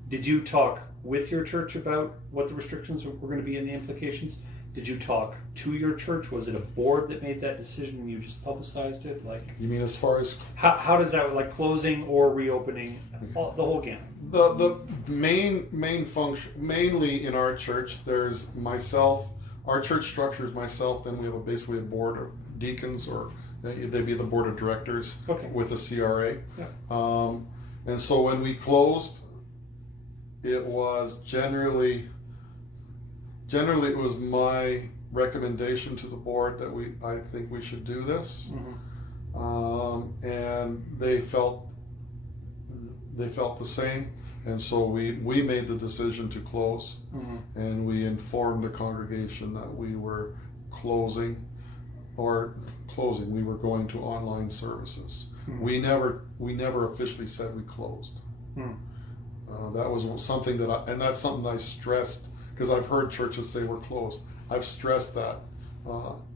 did you talk with your church about what the restrictions were going to be and the implications? Did you talk to your church? Was it a board that made that decision and you just publicized it? Like, you mean as far as how does that, like closing or reopening, the whole gamut? The main function, mainly in our church, there's myself. Our church structure is myself. Then we have basically a board of deacons, or they'd be the board of directors with a CRA. And so when we closed, it was generally it was my recommendation to the board that I think we should do this, and they felt the same, and so we made the decision to close, and we informed the congregation that we were closing. We were going to online services. We never officially said we closed. That was something and that's something I stressed, because I've heard churches say we're closed. I've stressed that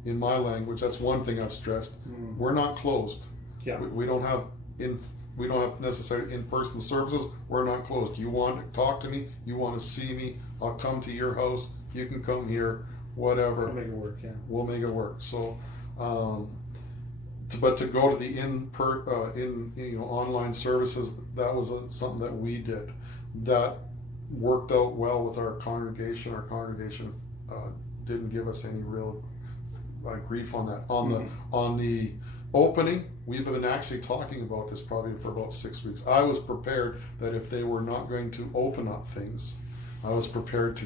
in my language. That's one thing I've stressed. We're not closed. We don't have necessarily in-person services. We're not closed. You want to talk to me, you want to see me, I'll come to your house. You can come here, whatever. We'll make it work. We'll make it work. So, but to go to the online services, that was something that we did. That worked out well with our congregation. Our congregation didn't give us any real grief on that. On the opening, we've been actually talking about this probably for about 6 weeks. I was prepared that if they were not going to open up things, I was prepared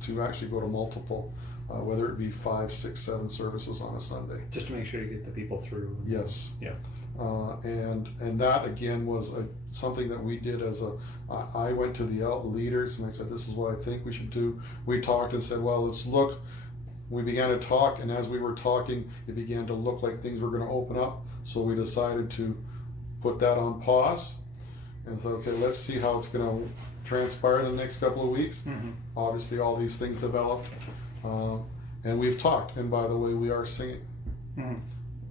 to actually go to multiple, whether it be 5, 6, 7 services on a Sunday, just to make sure you get the people through. Yes. And that again was something that we did I went to the leaders and I said, this is what I think we should do. We talked and said, well, let's look. We began to talk, and as we were talking, it began to look like things were going to open up. So we decided to put that on pause and thought, okay, let's see how it's going to transpire in the next couple of weeks. Obviously, all these things developed, and we've talked. And by the way, we are singing.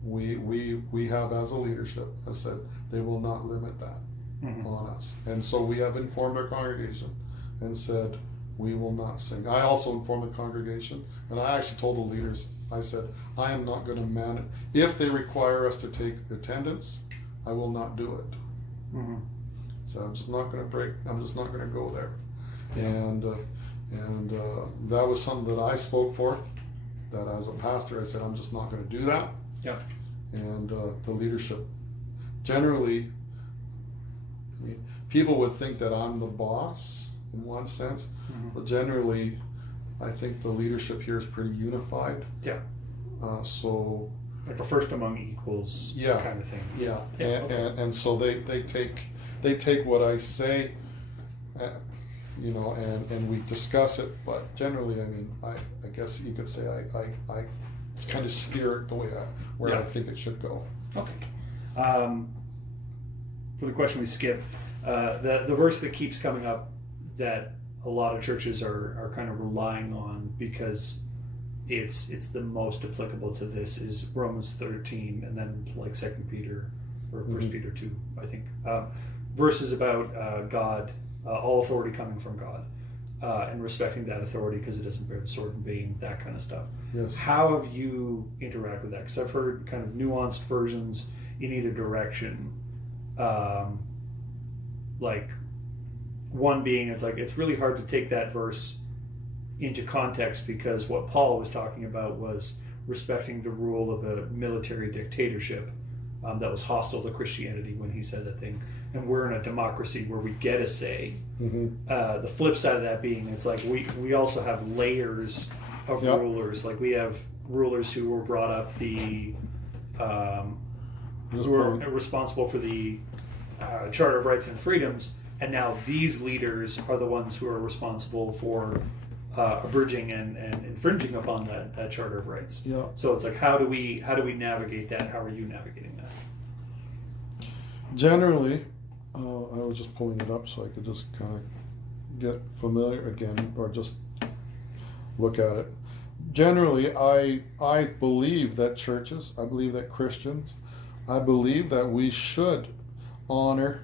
We have, as a leadership, have said they will not limit that on us. And so we have informed our congregation and said we will not sing. I also informed the congregation, and I actually told the leaders, I said, I am not going to manage. If they require us to take attendance, I will not do it. So I'm just not going to break. I'm just not going to go there. And that was something that I spoke forth, that as a pastor, I said, I'm just not going to do that. And the leadership generally, I mean, people would think that I'm the boss in one sense, but generally, I think the leadership here is pretty unified. Yeah. So. Like a first among equals kind of thing. Yeah. And so they take what I say, and we discuss it. But generally, I mean, I guess you could say I it's kind of steer it the way where I think it should go. Okay. For the question we skipped, the verse that keeps coming up that a lot of churches are kind of relying on because it's the most applicable to this is Romans 13, and then like 2 Peter or 1 Peter 2, I think. Verses about God, all authority coming from God, and respecting that authority because it doesn't bear the sword in vain, that kind of stuff. Yes. How have you interacted with that? Because I've heard kind of nuanced versions in either direction. Like one being, it's really hard to take that verse into context because what Paul was talking about was respecting the rule of a military dictatorship that was hostile to Christianity when he said that thing. And we're in a democracy where we get a say. The flip side of that being, it's like we also have layers of rulers. Like we have rulers who were brought up who are responsible for the Charter of Rights and Freedoms, and now these leaders are the ones who are responsible for abridging and infringing upon that Charter of Rights. Yeah. So it's like, how do we navigate that? How are you navigating that? Generally, I was just pulling it up so I could just kind of get familiar again, or just look at it. Generally, I believe that churches, I believe that Christians, I believe that we should honor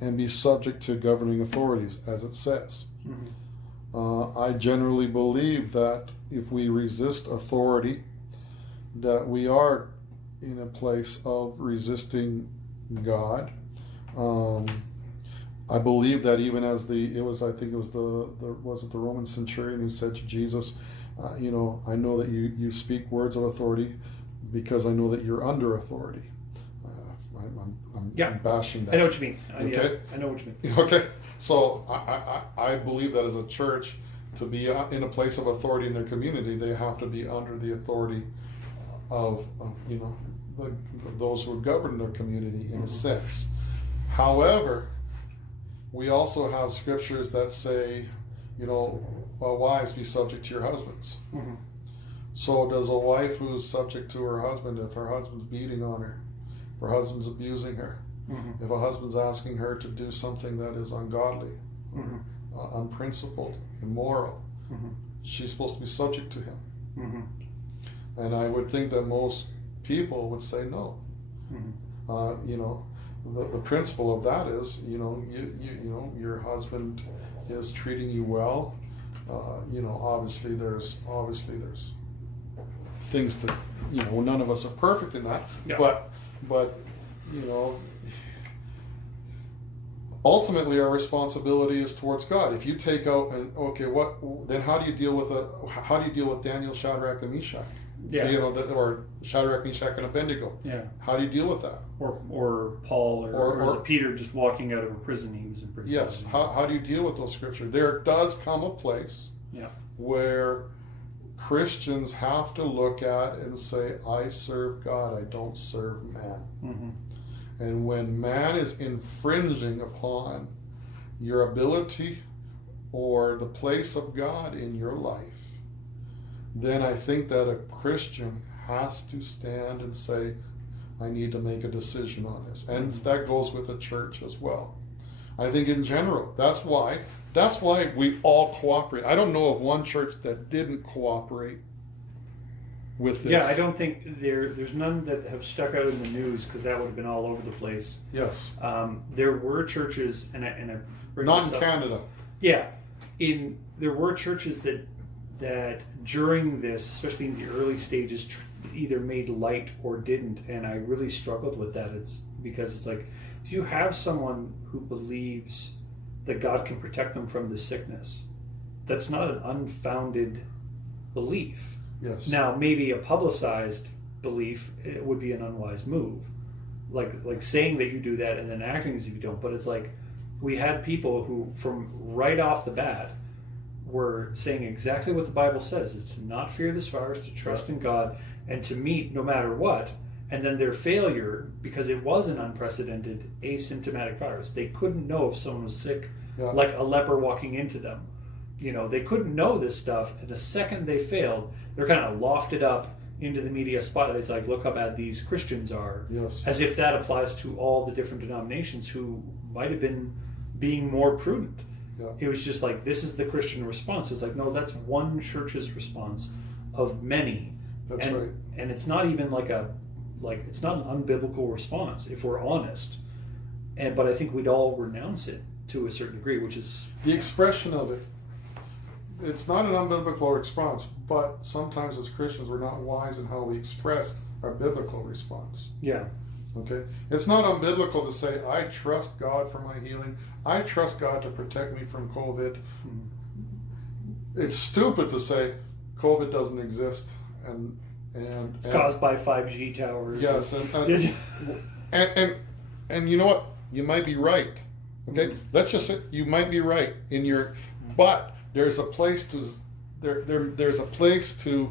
and be subject to governing authorities, as it says. I generally believe that if we resist authority, that we are in a place of resisting God. I believe that even as the Roman centurion who said to Jesus, I know that you speak words of authority because I know that you're under authority. I'm bashing that. I know what you mean. Okay. I know what you mean. Okay. So I believe that as a church, to be in a place of authority in their community, they have to be under the authority of those who govern their community in a sense. However, we also have scriptures that say, wives, be subject to your husbands. So does a wife who's subject to her husband, if her husband's beating on her, if her husband's abusing her, if a husband's asking her to do something that is ungodly, unprincipled, immoral, she's supposed to be subject to him. And I would think that most people would say no. The principle of that is, your husband is treating you well. Obviously there's things to, none of us are perfect in that, but ultimately our responsibility is towards God. If you take out then how do you deal with Daniel, Shadrach, and Meshach? Or Shadrach, Meshach, and Abednego. Yeah. How do you deal with that? Or Paul, or was it Peter just walking out of a prison? He was in prison. Yes. How do you deal with those scriptures? There does come a place where Christians have to look at and say, I serve God, I don't serve man. And when man is infringing upon your ability or the place of God in your life, then I think that a Christian has to stand and say, I need to make a decision on this. And that goes with the church as well. I think in general, that's why we all cooperate. I don't know of one church that didn't cooperate with this. Yeah, I don't think there's none that have stuck out in the news because that would have been all over the place. Yes. There were churches, and I not in Canada. Yeah, there were churches that during this, especially in the early stages, either made light or didn't, and I really struggled with that. It's because it's like, if you have someone who believes that God can protect them from this sickness, that's not an unfounded belief. Yes. Now, maybe a publicized belief, it would be an unwise move, like saying that you do that and then acting as if you don't. But it's like we had people who, from right off the bat, were saying exactly what the Bible says: is to not fear this virus, to trust in God, and to meet no matter what. And then their failure, because it was an unprecedented asymptomatic virus, they couldn't know if someone was sick, like a leper walking into them. They couldn't know this stuff, and the second they failed, they're kind of lofted up into the media spotlight. It's like, look how bad these Christians are. Yes. As if that applies to all the different denominations who might have been being more prudent. Yeah. It was just like, this is the Christian response. It's like, no, that's one church's response of many. That's right. And it's not even it's not an unbiblical response if we're honest. But I think we'd all renounce it to a certain degree, which is the expression of it. It's not an unbiblical response, but sometimes as Christians we're not wise in how we express our biblical response. Yeah. Okay? It's not unbiblical to say, I trust God for my healing. I trust God to protect me from COVID. It's stupid to say COVID doesn't exist and it's caused by 5G towers. Yes, and you know what? You might be right. Okay? Let's just say you might be right in your, but there's a place to there's a place to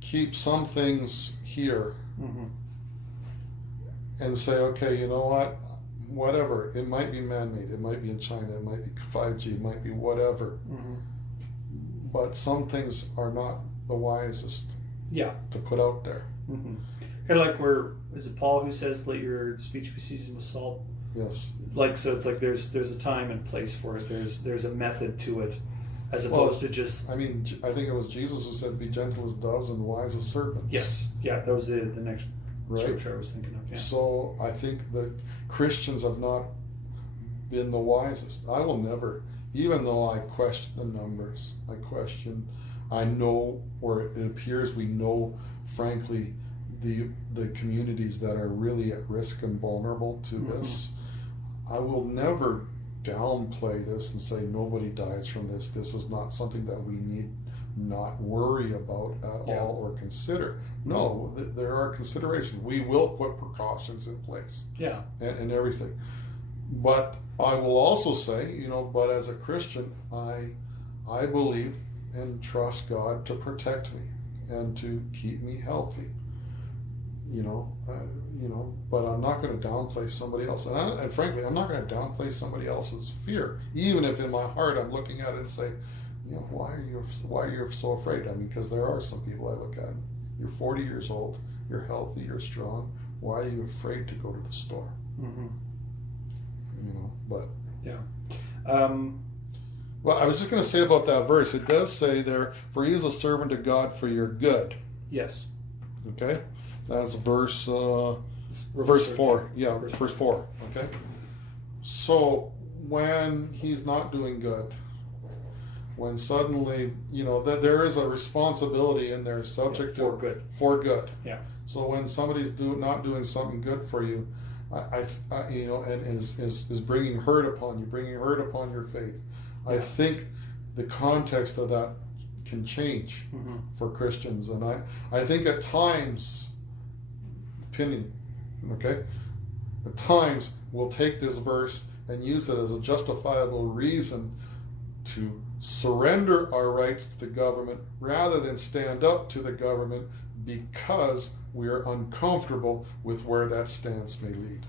keep some things here and say, okay, you know what? Whatever. It might be man-made. It might be in China. It might be 5G. It might be whatever. But some things are not the wisest to put out there. Kind of like is it Paul who says, let your speech be seasoned with salt? Yes. So it's like there's a time and place for it. There's a method to it, as opposed to just. I mean, I think it was Jesus who said, "Be gentle as doves and wise as serpents." Yes. Yeah. That was the next scripture I was thinking of. Yeah. So I think that Christians have not been the wisest. I will never, even though I question the numbers, I know, or it appears we know, frankly, the communities that are really at risk and vulnerable to this. I will never downplay this and say nobody dies from this. This is not something that we need not worry about at all or consider. No, there are considerations. We will put precautions in place. Yeah. And everything. But I will also say, but as a Christian, I believe and trust God to protect me and to keep me healthy. But I'm not going to downplay somebody else, and frankly, I'm not going to downplay somebody else's fear, even if in my heart I'm looking at it and say, why are you so afraid? I mean, because there are some people I look at. You're 40 years old, you're healthy, you're strong. Why are you afraid to go to the store? But yeah. Well, I was just going to say about that verse. It does say there, "For he is a servant of God for your good." Yes. Okay. That's verse 4. Yeah, verse 4. Okay. So when he's not doing good, when suddenly, that there is a responsibility in there subject to for good. Yeah. So when somebody's not doing something good for you, and is bringing hurt upon you, bringing hurt upon your faith, I think the context of that can change for Christians, and I think at times. At times we'll take this verse and use it as a justifiable reason to surrender our rights to the government rather than stand up to the government because we are uncomfortable with where that stance may lead.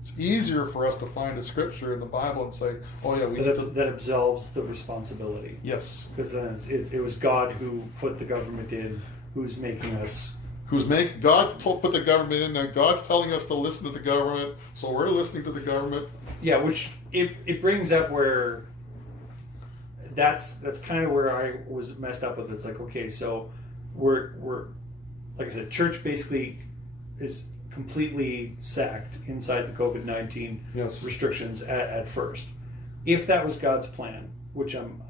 It's easier for us to find a scripture in the Bible and say, oh yeah, that absolves the responsibility. Yes. Because then it was God who put the government in, who's making us. God put the government in there. God's telling us to listen to the government, so we're listening to the government. Yeah, which it brings up where that's kind of where I was messed up with it. It's like, okay, so we're like I said, church basically is completely sacked inside the COVID-19 restrictions at first. If that was God's plan, which I'm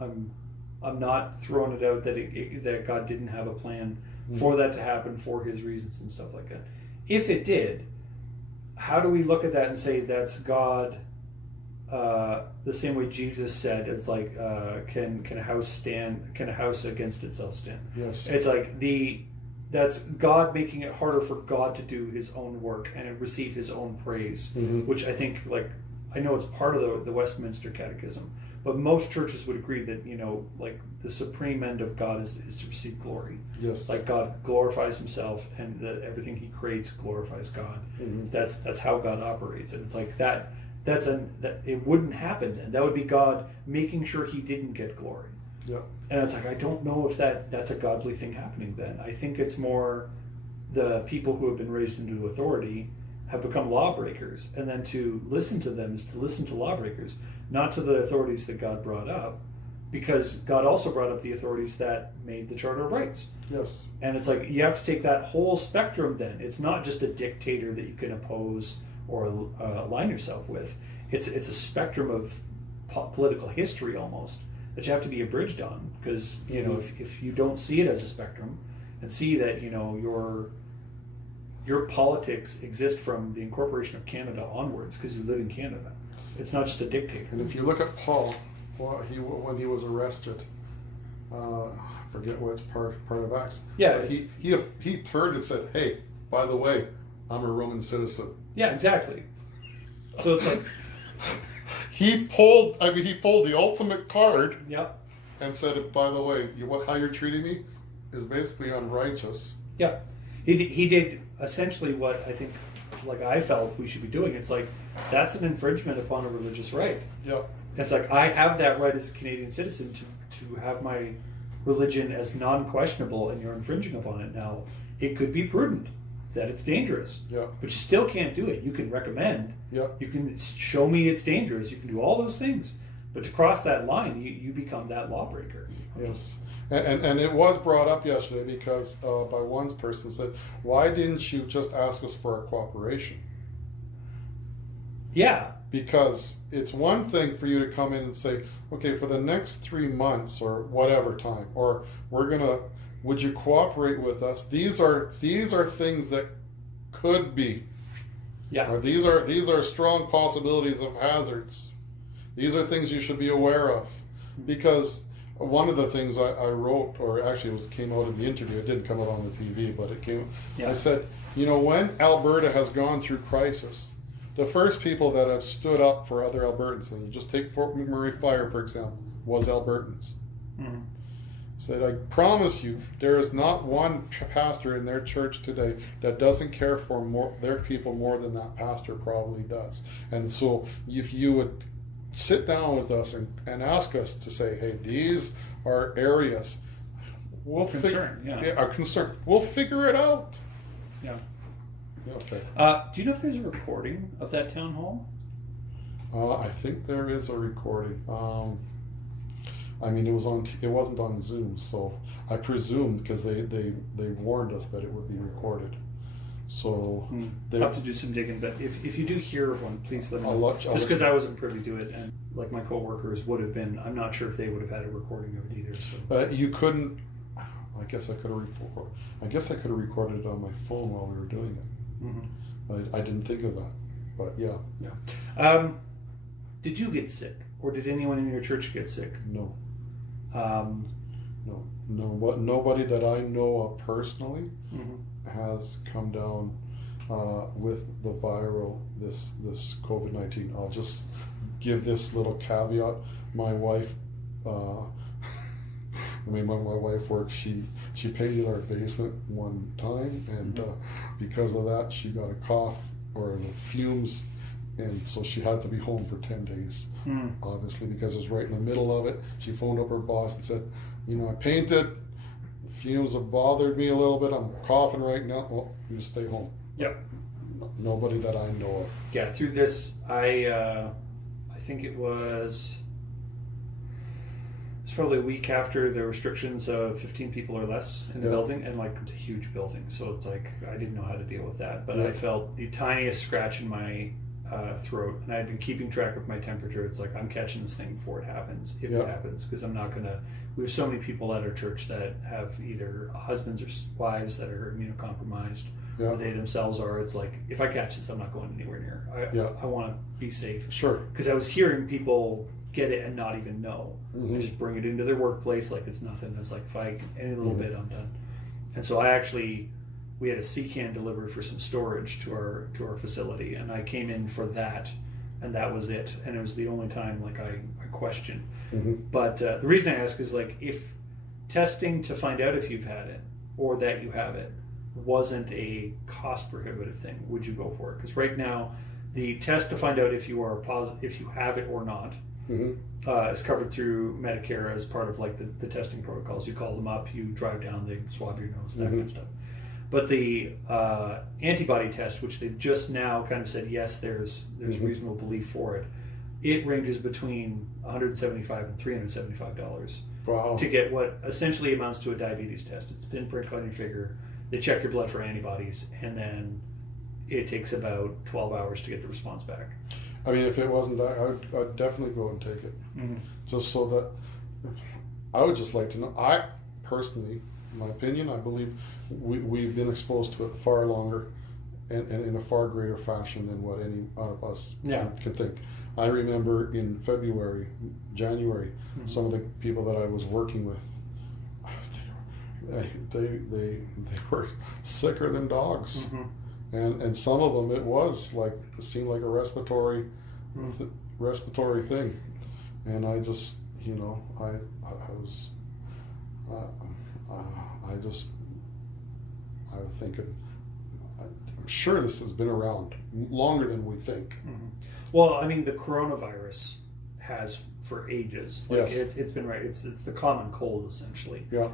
not throwing it out that God didn't have a plan for that to happen for his reasons and stuff like that. If it did, how do we look at that and say that's God? The same way Jesus said, it's like, can a house against itself stand? Yes. It's like that's God making it harder for God to do his own work and receive his own praise, which I think, like, I know it's part of the Westminster Catechism, but most churches would agree that, like, the supreme end of God is to receive glory. Yes. Like, God glorifies himself, and that everything he creates glorifies God. That's how God operates. And it's like that it wouldn't happen then. That would be God making sure he didn't get glory. Yeah. And it's like, I don't know if that's a godly thing happening then. I think it's more the people who have been raised into authority have become lawbreakers, and then to listen to them is to listen to lawbreakers, not to the authorities that God brought up, because God also brought up the authorities that made the Charter of Rights. Yes. And it's like, you have to take that whole spectrum then. It's not just a dictator that you can oppose or align yourself with. It's a spectrum of political history almost that you have to be abridged on, because if you don't see it as a spectrum and see that your politics exist from the incorporation of Canada onwards, because you live in Canada, it's not just a dictator. And if you look at Paul, when he was arrested, I forget which part of Acts. Yeah, he turned and said, "Hey, by the way, I'm a Roman citizen." Yeah, exactly. So it's like he pulled the ultimate card. Yep. And said, "By the way, how you're treating me is basically unrighteous." Yeah, he did essentially what I think, like, I felt we should be doing. It's like, that's an infringement upon a religious right. Yeah. It's like, I have that right as a Canadian citizen to have my religion as non-questionable, and you're infringing upon it. Now, it could be prudent that it's dangerous. Yeah. But you still can't do it. You can recommend. Yeah. You can show me it's dangerous. You can do all those things. But to cross that line, you become that lawbreaker. Yes. And it was brought up yesterday because by one person said, "Why didn't you just ask us for our cooperation?" Yeah. Because it's one thing for you to come in and say, "Okay, for the next 3 months or whatever time, or would you cooperate with us? These are things that could be, Yeah. or these are strong possibilities of hazards. These are things you should be aware of." Because one of the things I wrote, or actually came out in the interview, it didn't come out on the TV, but it came. Yeah. I said, when Alberta has gone through crisis, the first people that have stood up for other Albertans, and you just take Fort McMurray Fire, for example, was Albertans. Mm-hmm. Said, "I promise you, there is not one pastor in their church today that doesn't care for their people more than that pastor probably does." And so if you would sit down with us and ask us to say, "Hey, these are areas are concerned. We'll figure it out." Yeah. Okay. Do you know if there's a recording of that town hall? I think there is a recording. It wasn't on Zoom, so I presume, because they warned us that it would be recorded. So I'll have to do some digging, but if you do hear of one, please let me know. Just because I wasn't privy to it, and like my coworkers would have been, I'm not sure if they would have had a recording of it either. So you couldn't. I guess I could have recorded it on my phone while we were doing it. Mm-hmm. I didn't think of that, but yeah. Yeah. Did you get sick, or did anyone in your church get sick? No. No. Nobody that I know of personally has come down with the this COVID-19. I'll just give this little caveat. My wife, my wife works. She painted our basement one time, and because of that, she got a cough or the fumes, and so she had to be home for 10 days. Obviously, because it was right in the middle of it. She phoned up her boss and said, "I painted. Fumes have bothered me a little bit. I'm coughing right now." Well, you just stay home. Yep. Nobody that I know of. Yeah. Through this, I think it was probably a week after the restrictions of 15 people or less in the building, and like, it's a huge building, so it's like I didn't know how to deal with that. But I felt the tiniest scratch in my throat, and I had been keeping track of my temperature. It's like, I'm catching this thing before it happens, if it happens, because I'm not gonna. We have so many people at our church that have either husbands or wives that are immunocompromised, or they themselves are. It's like, if I catch this, I'm not going anywhere near. I want to be safe. Sure. Because I was hearing people get it and not even know. They just bring it into their workplace like it's nothing. It's like, if I any little bit, I'm done. And so we had a C-can delivered for some storage to our facility, and I came in for that, and that was it. And it was the only time like I questioned. Mm-hmm. But the reason I ask is like if testing to find out if you've had it or that you have it wasn't a cost prohibitive thing, would you go for it? Because right now, the test to find out if you are positive, if you have it or not, is covered through Medicare as part of like the testing protocols. You call them up, you drive down, they swab your nose, that kind of stuff. But the antibody test, which they've just now kind of said yes, there's reasonable belief for it. It ranges between $175 and $375 Wow. to get what essentially amounts to a diabetes test. It's a pinprick on your finger. They check your blood for antibodies, and then it takes about 12 hours to get the response back. I mean, if it wasn't that, I'd definitely go and take it. Just so that, I would just like to know. I personally, in my opinion, I believe we've been exposed to it far longer and in a far greater fashion than what any of us can think. I remember in January, some of the people that I was working with, they were sicker than dogs. And some of them, it seemed like a respiratory thing. And I just, I was thinking, I'm sure this has been around longer than we think. Well, I mean, the coronavirus has for ages. Like yes. It's been right. It's the common cold essentially. Yeah.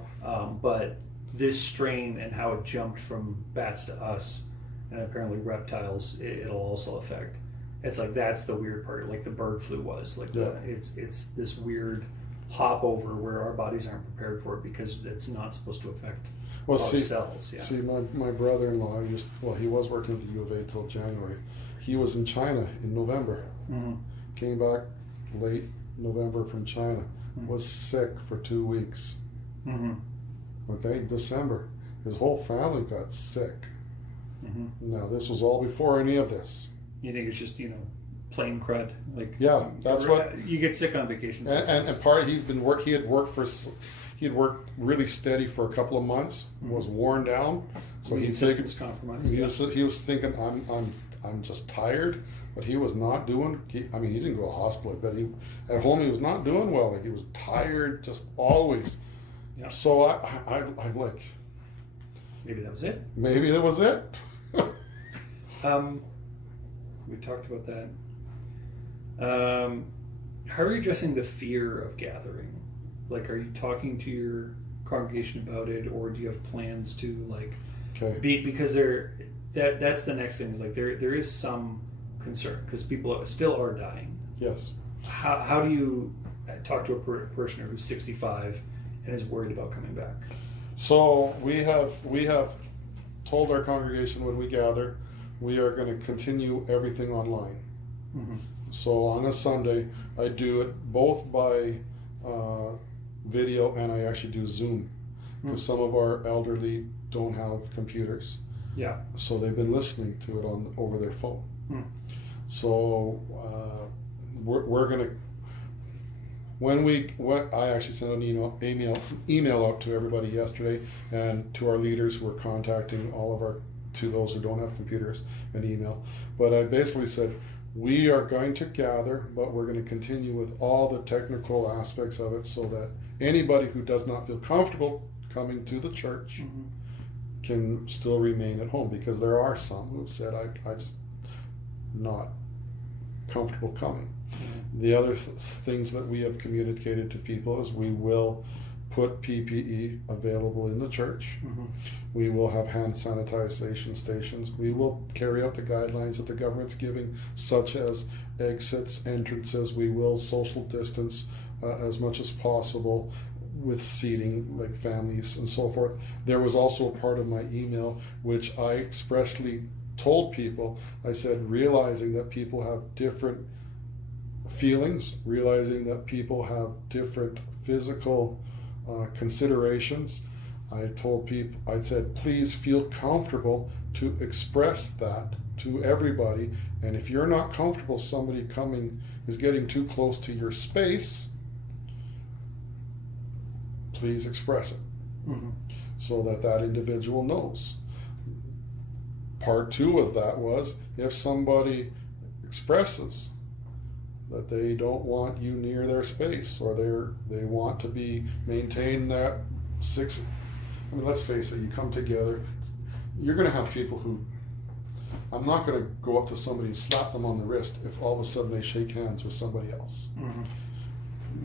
But this strain and how it jumped from bats to us, and apparently reptiles, it'll also affect. It's like that's the weird part. Like the bird flu was like it's this weird hop over where our bodies aren't prepared for it because it's not supposed to affect our cells. Yeah. See, my brother-in-law he was working at the U of A till January. He was in China in November. Came back late November from China. Was sick for 2 weeks. Okay, December, his whole family got sick. Now this was all before any of this. You think it's just plain crud? Like that's what you get sick on vacation. And part he had worked really steady for a couple of months. Was worn down, so he was compromised. He was thinking I'm just tired, but he was not doing. He didn't go to the hospital, but at home he was not doing well. Like he was tired, just always. Yeah. So I'm like, maybe that was it. Maybe that was it. We talked about that. How are you addressing the fear of gathering? Like, are you talking to your congregation about it, or do you have plans to because that's the next thing is like there is some concern because people still are dying. Yes. How do you talk to a parishioner who's 65 and is worried about coming back? So we have told our congregation when we gather, we are going to continue everything online. So on a Sunday, I do it both by video and I actually do Zoom because some of our elderly don't have computers. Yeah. So they've been listening to it over their phone. So we're going to I actually sent an email out to everybody yesterday and to our leaders who are contacting to those who don't have computers and email. But I basically said, we are going to gather, but we're going to continue with all the technical aspects of it so that anybody who does not feel comfortable coming to the church can still remain at home, because there are some who've said, I just not comfortable coming. The other things that we have communicated to people is we will put PPE available in the church. We will have hand sanitization stations. We will carry out the guidelines that the government's giving, such as exits, entrances. We will social distance as much as possible with seating, like families and so forth. There was also a part of my email which I expressly told people, I said, realizing that people have different feelings, realizing that people have different physical considerations. I told people, I said, please feel comfortable to express that to everybody. And if you're not comfortable, somebody coming is getting too close to your space, please express it. so that that individual knows. Part 2 of that was if somebody expresses that they don't want you near their space, or they want to be maintain that 6. I mean, let's face it. You come together. You're going to have people who. I'm not going to go up to somebody and slap them on the wrist if all of a sudden they shake hands with somebody else. Mm-hmm.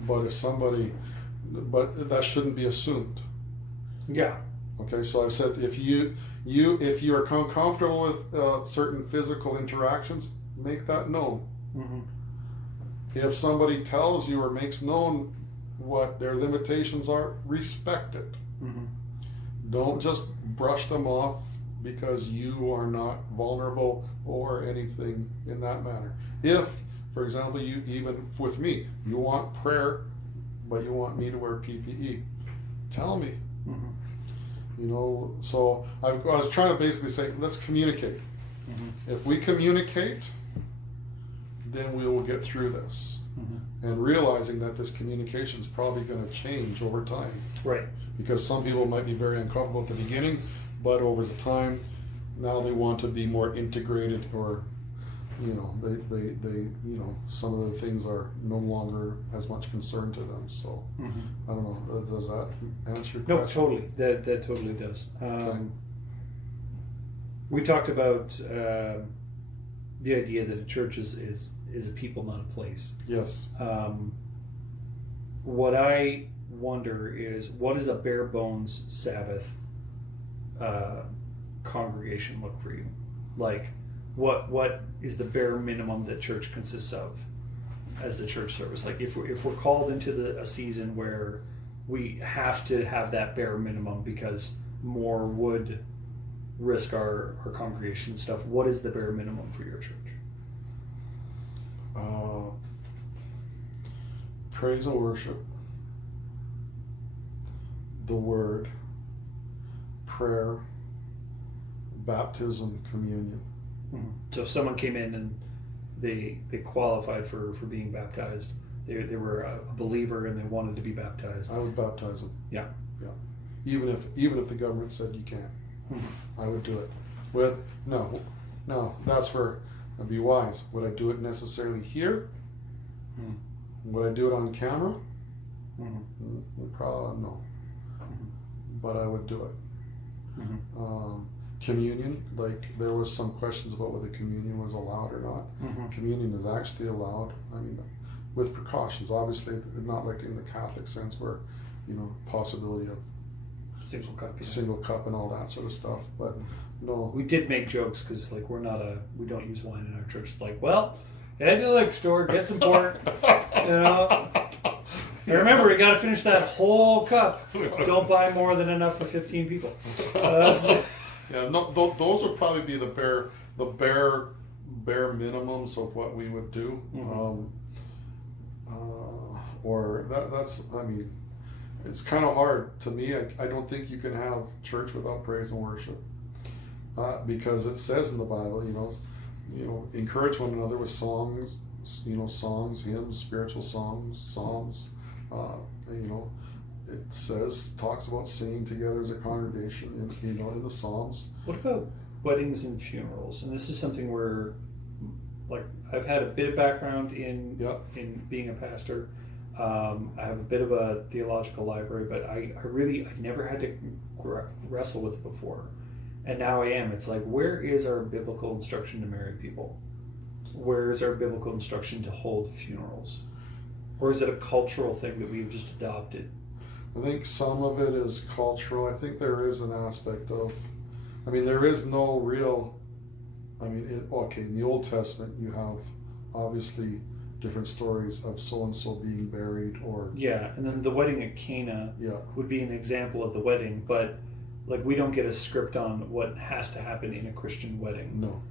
But that shouldn't be assumed. Yeah. Okay, so I've said if you are comfortable with certain physical interactions, make that known. Mm-hmm. If somebody tells you or makes known what their limitations are, respect it. Mm-hmm. Don't just brush them off because you are not vulnerable or anything in that manner. If, for example, you, even with me, you want prayer, but you want me to wear PPE, tell me. Mm-hmm. You know, so I was trying to basically say, let's communicate. Mm-hmm. If we communicate, then we will get through this. Mm-hmm. And realizing that this communication is probably going to change over time. Right. Because some people might be very uncomfortable at the beginning, but over the time, now they want to be more integrated, or, you know, they some of the things are no longer as much concern to them. So, mm-hmm. I don't know, does that answer your question? No, totally. That totally does. Okay. We talked about the idea that a church is a people, not a place. Yes. What I wonder is, what is a bare bones Sabbath congregation look for you? Like, what is the bare minimum that church consists of as a church service? Like, if we're called into a season where we have to have that bare minimum because more would risk our congregation stuff, what is the bare minimum for your church? Praise and worship, the word, prayer, baptism, communion. Mm-hmm. So if someone came in and they qualified for being baptized, they were a believer and they wanted to be baptized, I would baptize them. Yeah. Yeah. Even if the government said you can't, mm-hmm. I would do it. No, that's where I'd be wise. Would I do it necessarily here? Mm-hmm. Would I do it on camera? Mm-hmm. Probably no. Mm-hmm. But I would do it. Mm-hmm. Communion, like there was some questions about whether communion was allowed or not. Mm-hmm. Communion is actually allowed. I mean, with precautions. Obviously, not like in the Catholic sense where, you know, possibility of single cup and all that sort of stuff. But no, we did make jokes because like we don't use wine in our church. Like, well, head to the liquor store, get some pork, you know. And remember, you got to finish that whole cup. Don't buy more than enough for 15 people. Yeah, no, those would probably be the bare minimums of what we would do. Mm-hmm. Or that's, I mean, it's kind of hard to me. I don't think you can have church without praise and worship, because it says in the Bible, you know, encourage one another with songs, songs, hymns, spiritual songs, psalms. You know, it talks about singing together as a congregation in the Psalms. What about weddings and funerals? And this is something where, like, I've had a bit of background in being a pastor. I have a bit of a theological library, but I never had to wrestle with it before. And now I am. It's like, where is our biblical instruction to marry people? Where is our biblical instruction to hold funerals? Or is it a cultural thing that we've just adopted? I think some of it is cultural. I think there is an aspect of, there is no real, in the Old Testament you have obviously different stories of so-and-so being buried or... Yeah, and then the wedding at Cana would be an example of the wedding, but like we don't get a script on what has to happen in a Christian wedding. No.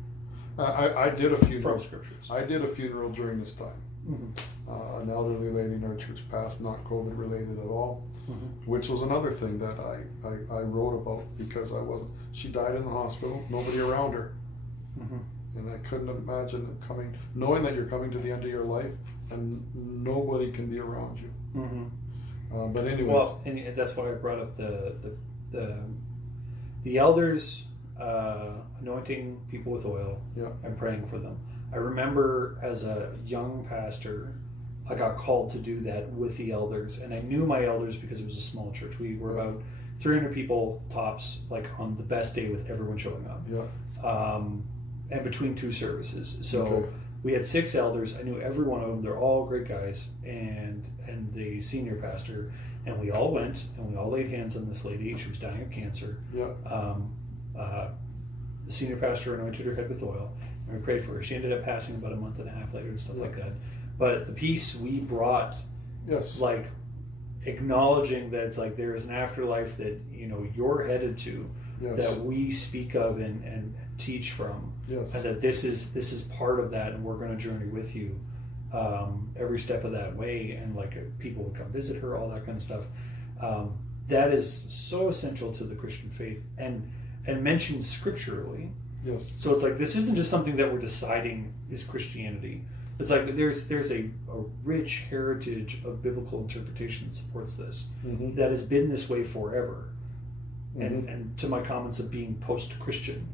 I did a funeral. From scriptures. I did a funeral during this time. Mm-hmm. An elderly lady in our church passed, not COVID related at all, mm-hmm. which was another thing that I wrote about because she died in the hospital, nobody around her. Mm-hmm. And I couldn't imagine knowing that you're coming to the end of your life and nobody can be around you. Mm-hmm. But anyway. Well, and that's why I brought up the the elders anointing people with oil Yeah. and praying for them. I remember as a young pastor, I got called to do that with the elders, and I knew my elders because it was a small church. We were about 300 people tops, like on the best day with everyone showing up. Yeah. And between two services. So we had 6 elders. I knew every one of them. They're all great guys, and the senior pastor. And we all went and we all laid hands on this lady. She was dying of cancer. Yeah. The senior pastor anointed her head with oil, and we prayed for her. She ended up passing about a month and a half later and stuff like that. But the peace we brought, like acknowledging that it's like there is an afterlife that you're headed to, that we speak of and teach from, and that this is part of that, and we're going to journey with you every step of that way. And like people would come visit her, all that kind of stuff. That is so essential to the Christian faith and mentioned scripturally. Yes. So it's like this isn't just something that we're deciding is Christianity. It's like there's a rich heritage of biblical interpretation that supports this, that has been this way forever. And to my comments of being post-Christian,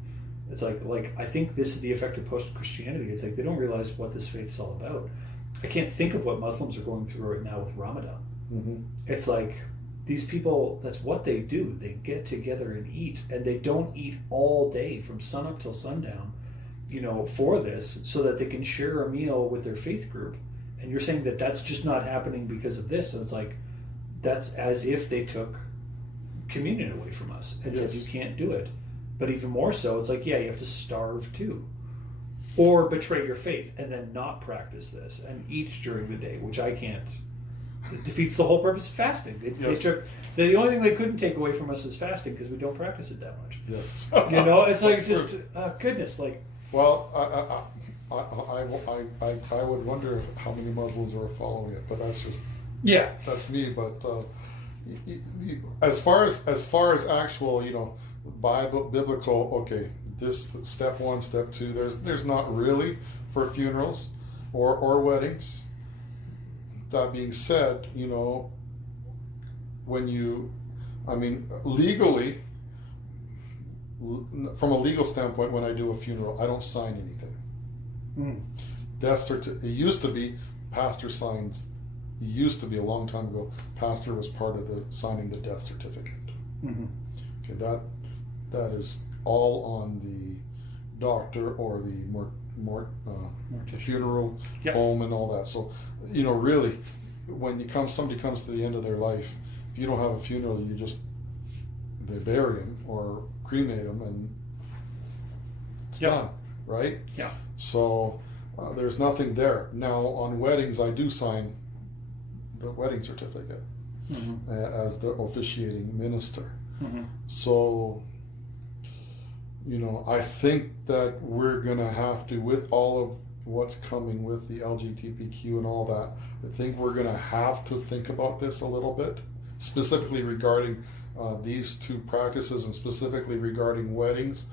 it's like I think this is the effect of post-Christianity. It's like they don't realize what this faith's all about. I can't think of what Muslims are going through right now with Ramadan. It's like these people, that's what they do. They get together and eat, and they don't eat all day from sunup till sundown, for this, so that they can share a meal with their faith group. And you're saying that that's just not happening because of this. So it's like, that's as if they took communion away from us and said, you can't do it. But even more so, it's like, you have to starve too. Or betray your faith and then not practice this and eat during the day, which I can't. It defeats the whole purpose of fasting. The only thing they couldn't take away from us is fasting because we don't practice it that much. Yes. It's like just goodness. Like, well, I would wonder how many Muslims are following it, but that's just that's me. But as far as actual biblical, this step 1, step 2. There's not really for funerals or weddings. That being said, legally, from a legal standpoint, when I do a funeral, I don't sign anything. Death certificate. It used to be pastor signs. It used to be a long time ago. Pastor was part of the signing the death certificate. Okay, that is all on the doctor or the funeral home and all that. So, really, when somebody comes to the end of their life, if you don't have a funeral, they bury him or cremate him and it's done, right? Yeah. So there's nothing there. Now on weddings, I do sign the wedding certificate as the officiating minister. So, I think that we're going to have to, with all of what's coming with the LGBTQ and all that, I think we're going to have to think about this a little bit, specifically regarding these 2 practices and specifically regarding weddings,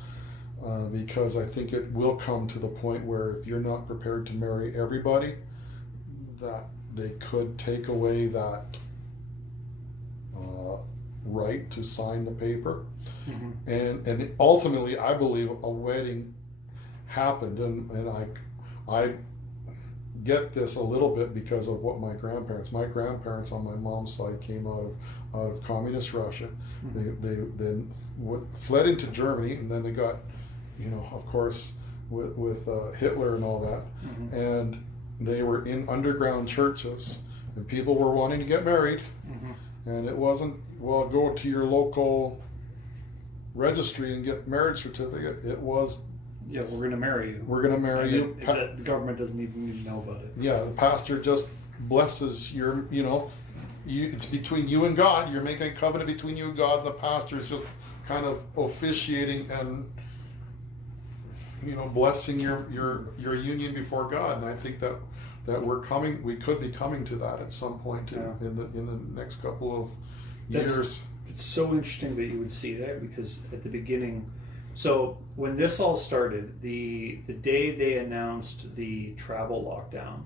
because I think it will come to the point where if you're not prepared to marry everybody, that they could take away that right to sign the paper. And ultimately, I believe a wedding happened, and I get this a little bit because of what my grandparents on my mom's side came out of communist Russia. They then fled into Germany, and then they got, of course, with Hitler and all that, and they were in underground churches, and people were wanting to get married, and it wasn't, well, go to your local registry and get marriage certificate. It was, we're going to marry you. We're going to marry you. The government doesn't even need to know about it. Yeah, the pastor just blesses your, it's between you and God. You're making a covenant between you and God. The pastor is just kind of officiating and, blessing your union before God. And I think that we could be coming to that at some point in the next couple of years. It's so interesting that you would see that, because at the beginning, So when this all started, the day they announced the travel lockdown,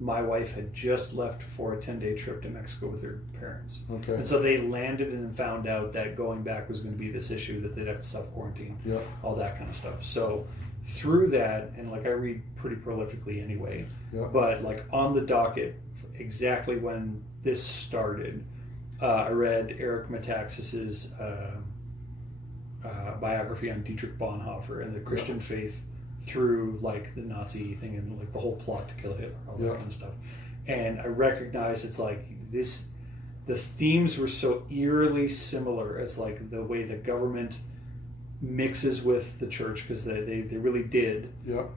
my wife had just left for a 10-day trip to Mexico with her parents. Okay. And so they landed and found out that going back was going to be this issue, that they'd have to self-quarantine, all that kind of stuff. So through that, and like I read pretty prolifically anyway, but like on the docket, exactly when this started, I read Eric Metaxas's biography on Dietrich Bonhoeffer and the Christian faith through like the Nazi thing and like the whole plot to kill Hitler, all that kind of stuff. And I recognized it's like this, the themes were so eerily similar. It's like the way the government mixes with the church, because they really did.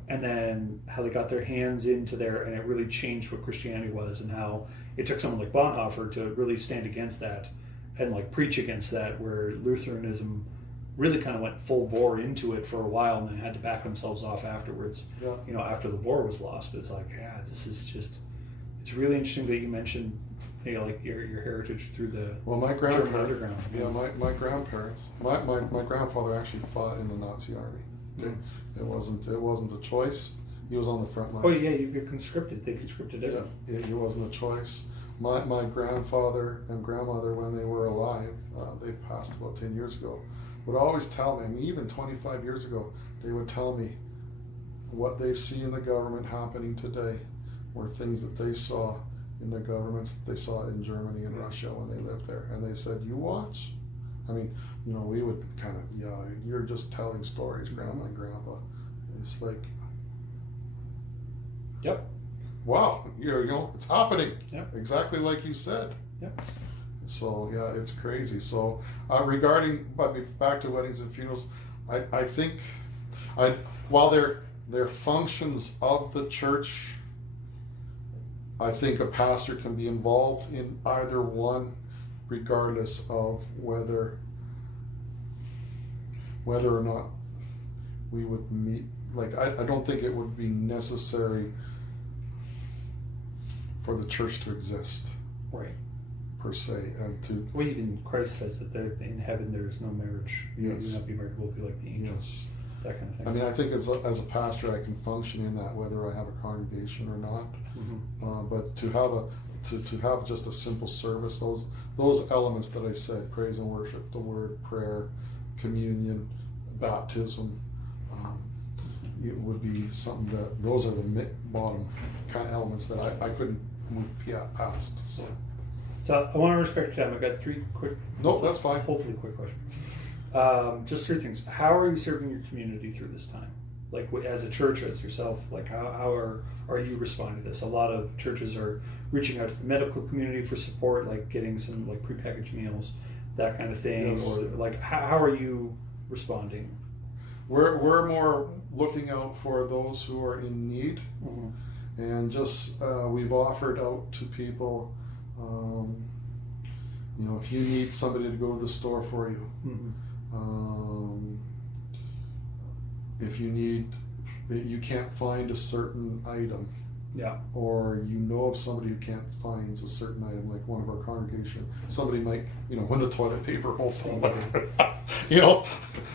And then how they got their hands into there, and it really changed what Christianity was, and how it took someone like Bonhoeffer to really stand against that and like preach against that, where Lutheranism really kind of went full bore into it for a while and then had to back themselves off afterwards, you know, after the war was lost. But it's like, this is just, it's really interesting that you mentioned, you know, like your heritage through the my German underground. My grandparents, my grandfather actually fought in the Nazi army. Okay, it wasn't a choice. He was on the front lines. Oh yeah, you're conscripted. They conscripted him. Yeah, it wasn't a choice. My grandfather and grandmother, when they were alive, they passed about 10 years ago, would always tell me, I mean, even 25 years ago, they would tell me what they see in the government happening today were things that they saw in the governments that they saw in Germany and Russia when they lived there. And they said, you watch. I mean, you know, we would kind of, you're just telling stories, Grandma and Grandpa. It's like, wow, you know, it's happening. Exactly like you said. So yeah, it's crazy. So regarding, but back to weddings and funerals, I think, while they're functions of the church, I think a pastor can be involved in either one, regardless of whether or not we would meet. Like I don't think it would be necessary for the church to exist, per se, and to. Well, even Christ says that in heaven there is no marriage. You will not be married. We'll be like the angels. That kind of thing. I mean, I think as a pastor, I can function in that whether I have a congregation or not. But to have just a simple service, those elements that I said, praise and worship, the word, prayer, communion, baptism, it would be something that those are the bottom kind of elements that I couldn't move past. So I want to respect your time. I've got three quick. Nope, that's fine. Hopefully, quick questions. Just three things. How are you serving your community through this time? Like as a church, as yourself, like how are you responding to this? A lot of churches are reaching out to the medical community for support, like getting some like prepackaged meals, that kind of thing. Or like how are you responding? We're more looking out for those who are in need, and just we've offered out to people. You know, if you need somebody to go to the store for you. If you can't find a certain item, or you know of somebody who can't find a certain item, like one of our congregation, somebody might, you know, when the toilet paper roll somebody, you know,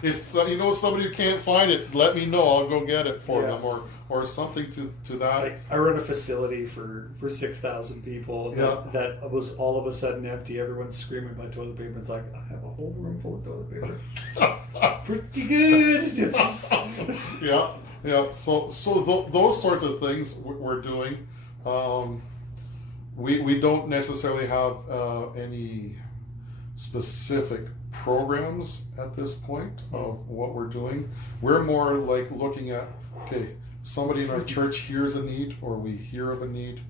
if you know somebody who can't find it, let me know, I'll go get it for them, or something to that. Like, I run a facility for 6,000 people that was all of a sudden empty. Everyone's screaming about toilet paper. It's like, I have a whole room full of toilet paper. Pretty good. So those sorts of things we're doing. We don't necessarily have any specific programs at this point of what we're doing. We're more like looking at, okay, somebody in our church hears a need, or we hear of a need,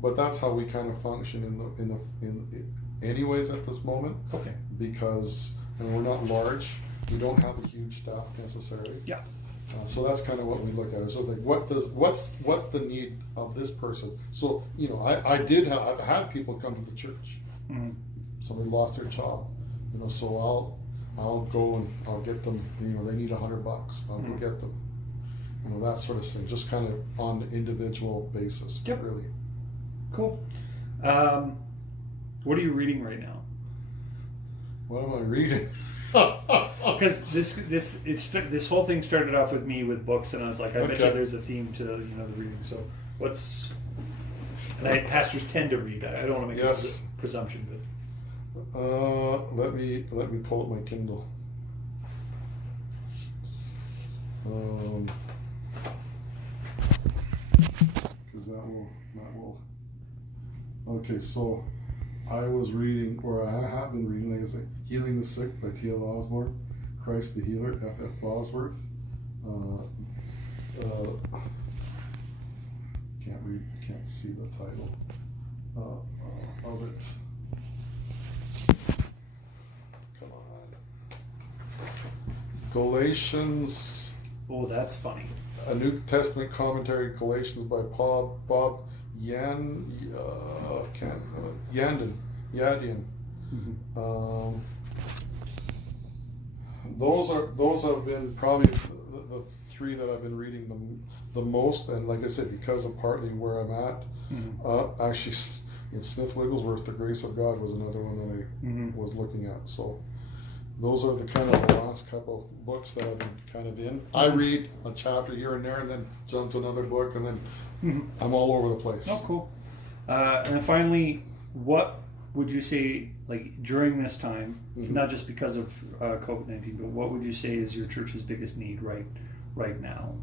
but that's how we kind of function in anyways at this moment. Because we're not large, we don't have a huge staff necessarily. So that's kind of what we look at. So like, what's the need of this person? So you know, I've had people come to the church. Somebody lost their job, you know, so I'll go and I'll get them. You know, they need $100. I'll go get them. You know, that sort of thing. Just kind of on an individual basis. Really. Cool. What are you reading right now? What am I reading? Because this whole thing started off with me with books, and I was like, I bet you there's a theme to the reading. So and pastors tend to read. I don't want to make a presumption, but let me pull up my Kindle. Because that will. Okay, so I was reading, or I have been reading, like I say, Healing the Sick by T.L. Osborne, Christ the Healer, F.F. Bosworth. Can't see the title of it. Come on. Galatians. Oh, that's funny. A New Testament commentary, Galatians by Bob Yadian. Mm-hmm. Those have been probably the three that I've been reading the most, and like I said, because of partly where I'm at. Mm-hmm. Actually, Smith Wigglesworth, The Grace of God was another one that I was looking at. So those are the kind of the last couple books that I've been kind of in. I read a chapter here and there, and then jump to another book, and then I'm all over the place. Oh, cool. And then finally, what would you say, like during this time, not just because of COVID-19, but what would you say is your church's biggest need right now?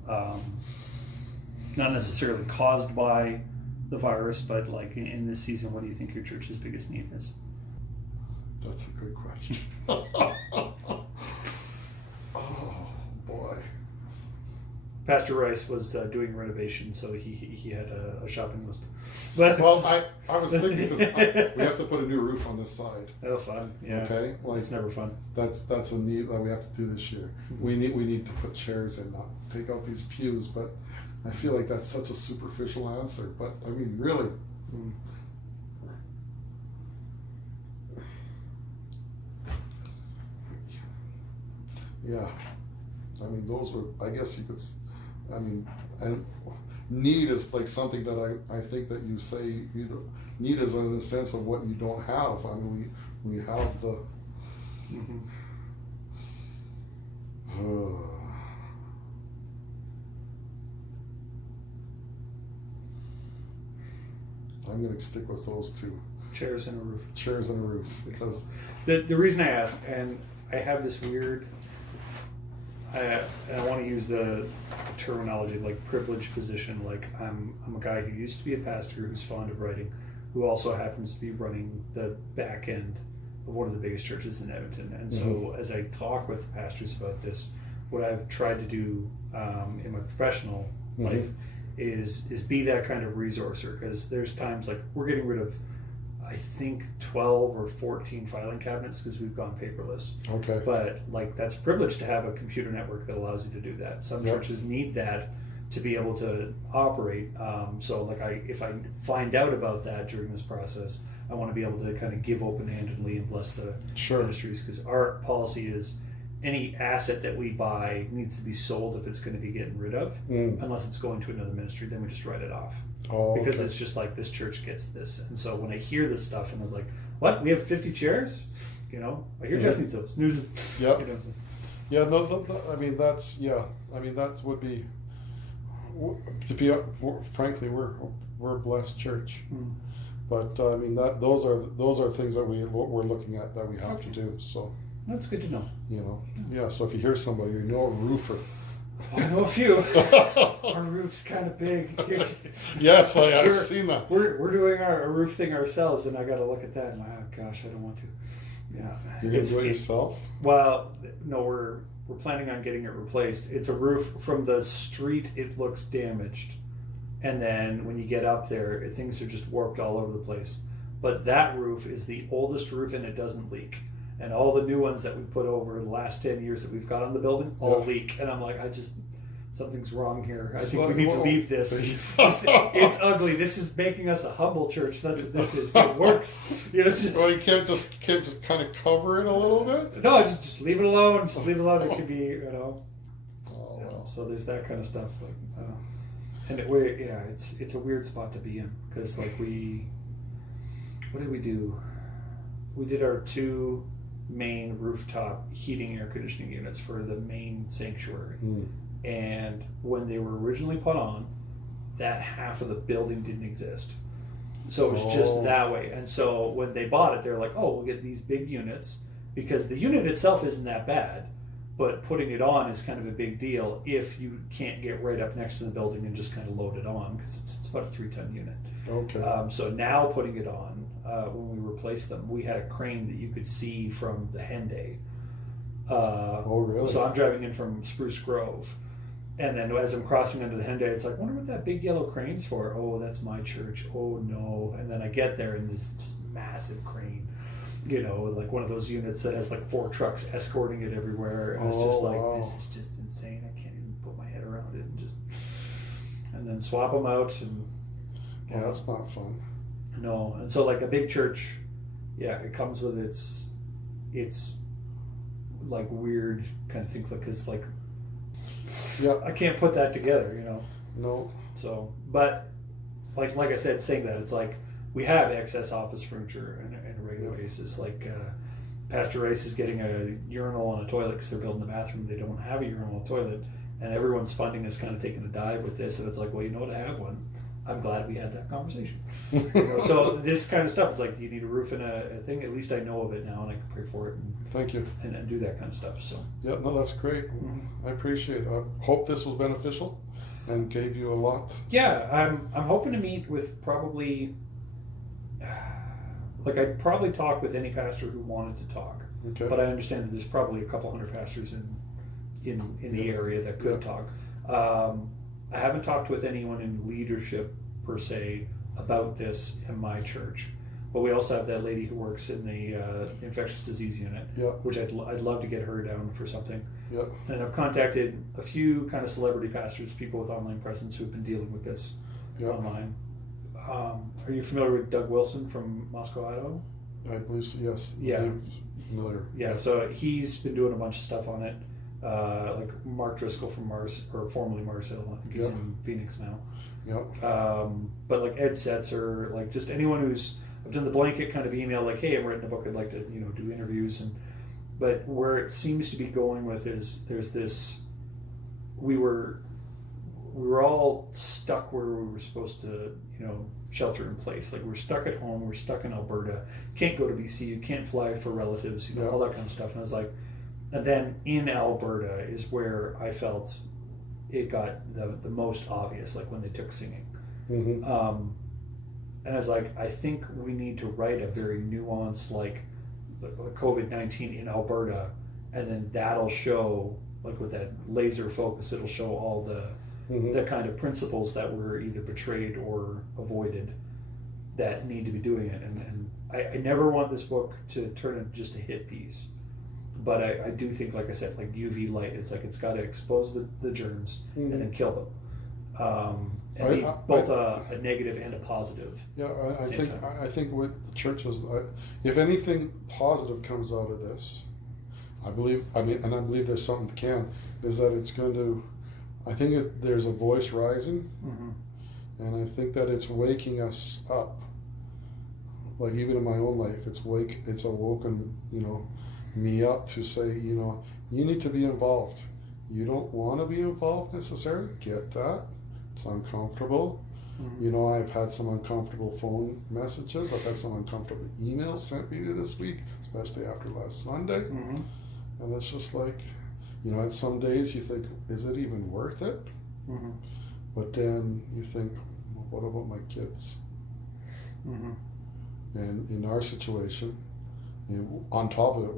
Not necessarily caused by the virus, but like in this season, what do you think your church's biggest need is? That's a good question. Oh boy. Pastor Rice was doing renovation, so he had a shopping list. But well, I was thinking because we have to put a new roof on this side. Oh, fun! Yeah. Okay, like it's never fun. That's a need that we have to do this year. We need to put chairs in, not take out these pews. But I feel like that's such a superficial answer. But I mean, really. Yeah, I mean, those were, I guess you could, I mean, and need is like something that I think that you say you don't, need is in the sense of what you don't have. I mean, we have the, I'm going to stick with those two. Chairs and a roof. Chairs and a roof, because the reason I ask, and I have this weird, and I want to use the terminology like privileged position. Like I'm a guy who used to be a pastor who's fond of writing, who also happens to be running the back end of one of the biggest churches in Edmonton. And so as I talk with pastors about this, what I've tried to do in my professional life is be that kind of resourcer, because there's times like we're getting rid of I think 12 or 14 filing cabinets because we've gone paperless. Okay. But like that's a privilege to have a computer network that allows you to do that. Some churches need that to be able to operate. So like if I find out about that during this process, I want to be able to kind of give open-handedly and bless the ministries, because our policy is any asset that we buy needs to be sold if it's going to be getting rid of, unless it's going to another ministry, then we just write it off. Because it's just like this church gets this. And so when I hear this stuff and they're like, what, we have 50 chairs? You know, I hear Jeff needs those. Yep. You know. Yeah, no, I mean, that's, I mean, that would be, to be, frankly, we're a blessed church. But I mean, those are things that we're looking at that we have to do. So that's good to know. You know, yeah. So if you hear somebody, you know, a roofer. I know a few. Our roof's kind of big. Yes, I've seen that. We're doing our roof thing ourselves, and I got to look at that. And oh gosh, I don't want to. Yeah. You're gonna do it yourself? Well, no, we're planning on getting it replaced. It's a roof from the street. It looks damaged, and then when you get up there, things are just warped all over the place. But that roof is the oldest roof, and it doesn't leak. And all the new ones that we put over the last 10 years that we've got on the building all leak. And I'm like, something's wrong here. I think we need to leave this. It's ugly. This is making us a humble church. That's what this is. It works. You know, well, you can't just kind of cover it a little bit? No, just leave it alone. Just leave it alone. It could be, you know. Oh, well. So there's that kind of stuff. Like, and it's a weird spot to be in, because like what did we do? We did our 2 main rooftop heating air conditioning units for the main sanctuary. And when they were originally put on, that half of the building didn't exist. So it was just that way. And so when they bought it, they're like, oh, we'll get these big units, because the unit itself isn't that bad, but putting it on is kind of a big deal if you can't get right up next to the building and just kind of load it on, because it's about a 3-ton unit. Okay. So now putting it on, when we replaced them, we had a crane that you could see from the Henday. Oh, really? So I'm driving in from Spruce Grove, and then as I'm crossing under the Henday, it's like, wonder what that big yellow crane's for. Oh, that's my church. Oh no! And then I get there, and this just massive crane, you know, like one of those units that has like 4 trucks escorting it everywhere. And it's just like, this is just insane. I can't even put my head around it. And then swap them out, and well, that's not fun. No, and so like a big church, yeah, it comes with its like weird kind of things, like, cause like, yeah, I can't put that together, you know. No. So, but like I said, saying that, it's like we have excess office furniture on a regular basis. Like Pastor Rice is getting a urinal and a toilet because they're building a bathroom. They don't have a urinal and a toilet, and everyone's funding is kind of taking a dive with this. And it's like, well, you know what, I have one. I'm glad we had that conversation. You know, so this kind of stuff, it's like, you need a roof and a thing. At least I know of it now, and I can pray for it. And, thank you. And do that kind of stuff. So yeah, no, that's great. I appreciate it. I hope this was beneficial and gave you a lot. Yeah, I'm hoping to meet with probably, like, I'd probably talk with any pastor who wanted to talk. Okay. But I understand that there's probably a couple hundred pastors in the area that could talk. I haven't talked with anyone in leadership per se about this in my church, but we also have that lady who works in the infectious disease unit, which I'd love to get her down for something. Yeah. And I've contacted a few kind of celebrity pastors, people with online presence who've been dealing with this online. Are you familiar with Doug Wilson from Moscow, Idaho? I believe so, yes. Yeah. I'm familiar. Yeah, so he's been doing a bunch of stuff on it. Like Mark Driscoll from Mars, or formerly Mars Hill, I think he's in Phoenix now. But like Ed Setzer, like just anyone who's, I've done the blanket kind of email, like, hey, I'm writing a book, I'd like to, you know, do interviews. But where it seems to be going with is there's this, we were all stuck where we were supposed to, you know, shelter in place. Like, we're stuck at home, we're stuck in Alberta, can't go to BC, you can't fly for relatives, you know, all that kind of stuff. And I was like, and then in Alberta is where I felt it got the most obvious, like when they took singing. And I was like, I think we need to write a very nuanced, like, the COVID-19 in Alberta, and then that'll show, like with that laser focus, it'll show all the kind of principles that were either betrayed or avoided that need to be doing it. And I never want this book to turn into just a hit piece. But I do think, like I said, like UV light, it's like it's got to expose the germs and then kill them. And be both a negative and a positive. Yeah, I think with the churches, if anything positive comes out of this, I believe there's something that can, is that it's going to, I think there's a voice rising, and I think that it's waking us up. Like, even in my own life, it's awoken, you know, me up to say, you know, you need to be involved. You don't want to be involved necessarily, get that. It's uncomfortable. You know, I've had some uncomfortable phone messages. I've had some uncomfortable emails sent me this week, especially after last Sunday. And it's just like, you know, at some days you think, is it even worth it? But then you think, well, what about my kids? And in our situation, you know, on top of it,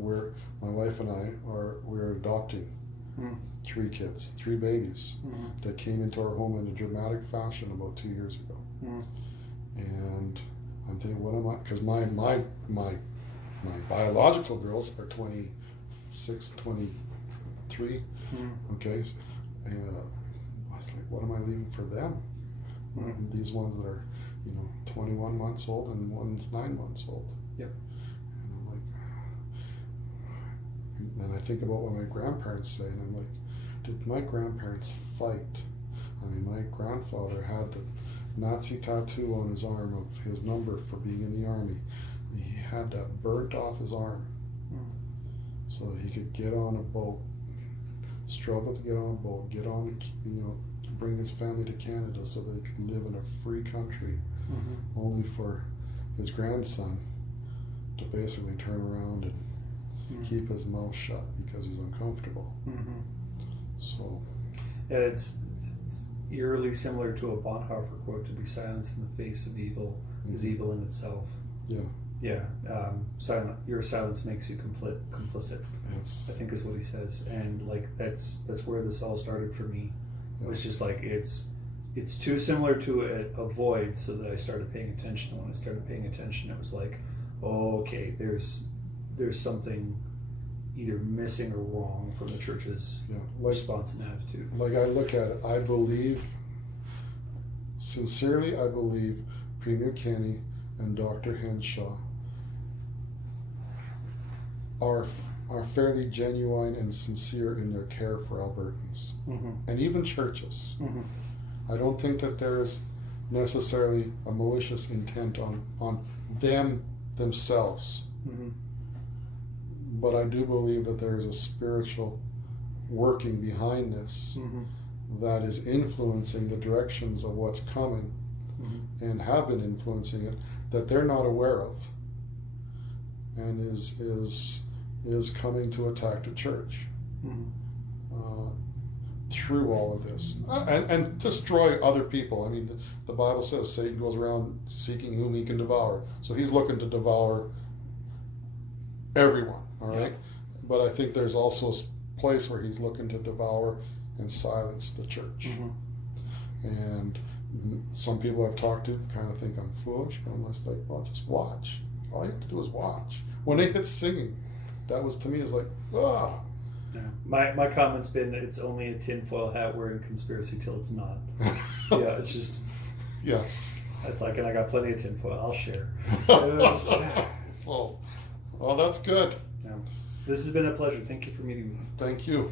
my wife and I we're adopting 3 kids, 3 babies that came into our home in a dramatic fashion about 2 years ago. And I'm thinking, what am I? Because my biological girls are 26, 23. Okay, and I was like, what am I leaving for them? These ones that are, you know, 21 months old and one's 9 months old. And I think about what my grandparents say, and I'm like, did my grandparents fight? I mean, my grandfather had the Nazi tattoo on his arm of his number for being in the army. He had that burnt off his arm. so that he could get on a boat, struggle to get on a boat, bring his family to Canada so they could live in a free country, only for his grandson to basically turn around and keep his mouth shut because he's uncomfortable. So it's eerily similar to a Bonhoeffer quote: "To be silenced in the face of evil is evil in itself." Yeah. Your silence makes you complicit. Yes. I think is what he says, and like that's where this all started for me. It was just like it's too similar to a void, so that I started paying attention. And when I started paying attention, it was like, oh, okay, there's something either missing or wrong from the church's response and attitude. Like I look at it, I believe Premier Kenny and Dr. Henshaw are fairly genuine and sincere in their care for Albertans, and even churches. I don't think that there's necessarily a malicious intent on themselves, but I do believe that there is a spiritual working behind this that is influencing the directions of what's coming, and have been influencing it, that they're not aware of, and is coming to attack the church through all of this, and destroy other people. I mean, the Bible says Satan goes around seeking whom he can devour, so he's looking to devour everyone, all right? But I think there's also a place where he's looking to devour and silence the church. And some people I've talked to kind of think I'm foolish, but I'm just like, well, just watch. All you have to do is watch. When they hit singing, that was, to me, is like, ah. Yeah. My comment's been, it's only a tinfoil hat wearing conspiracy till it's not. Yeah, it's just. Yes. It's like, and I got plenty of tinfoil. I'll share. So, well, that's good. Yeah. This has been a pleasure. Thank you for meeting me. Thank you.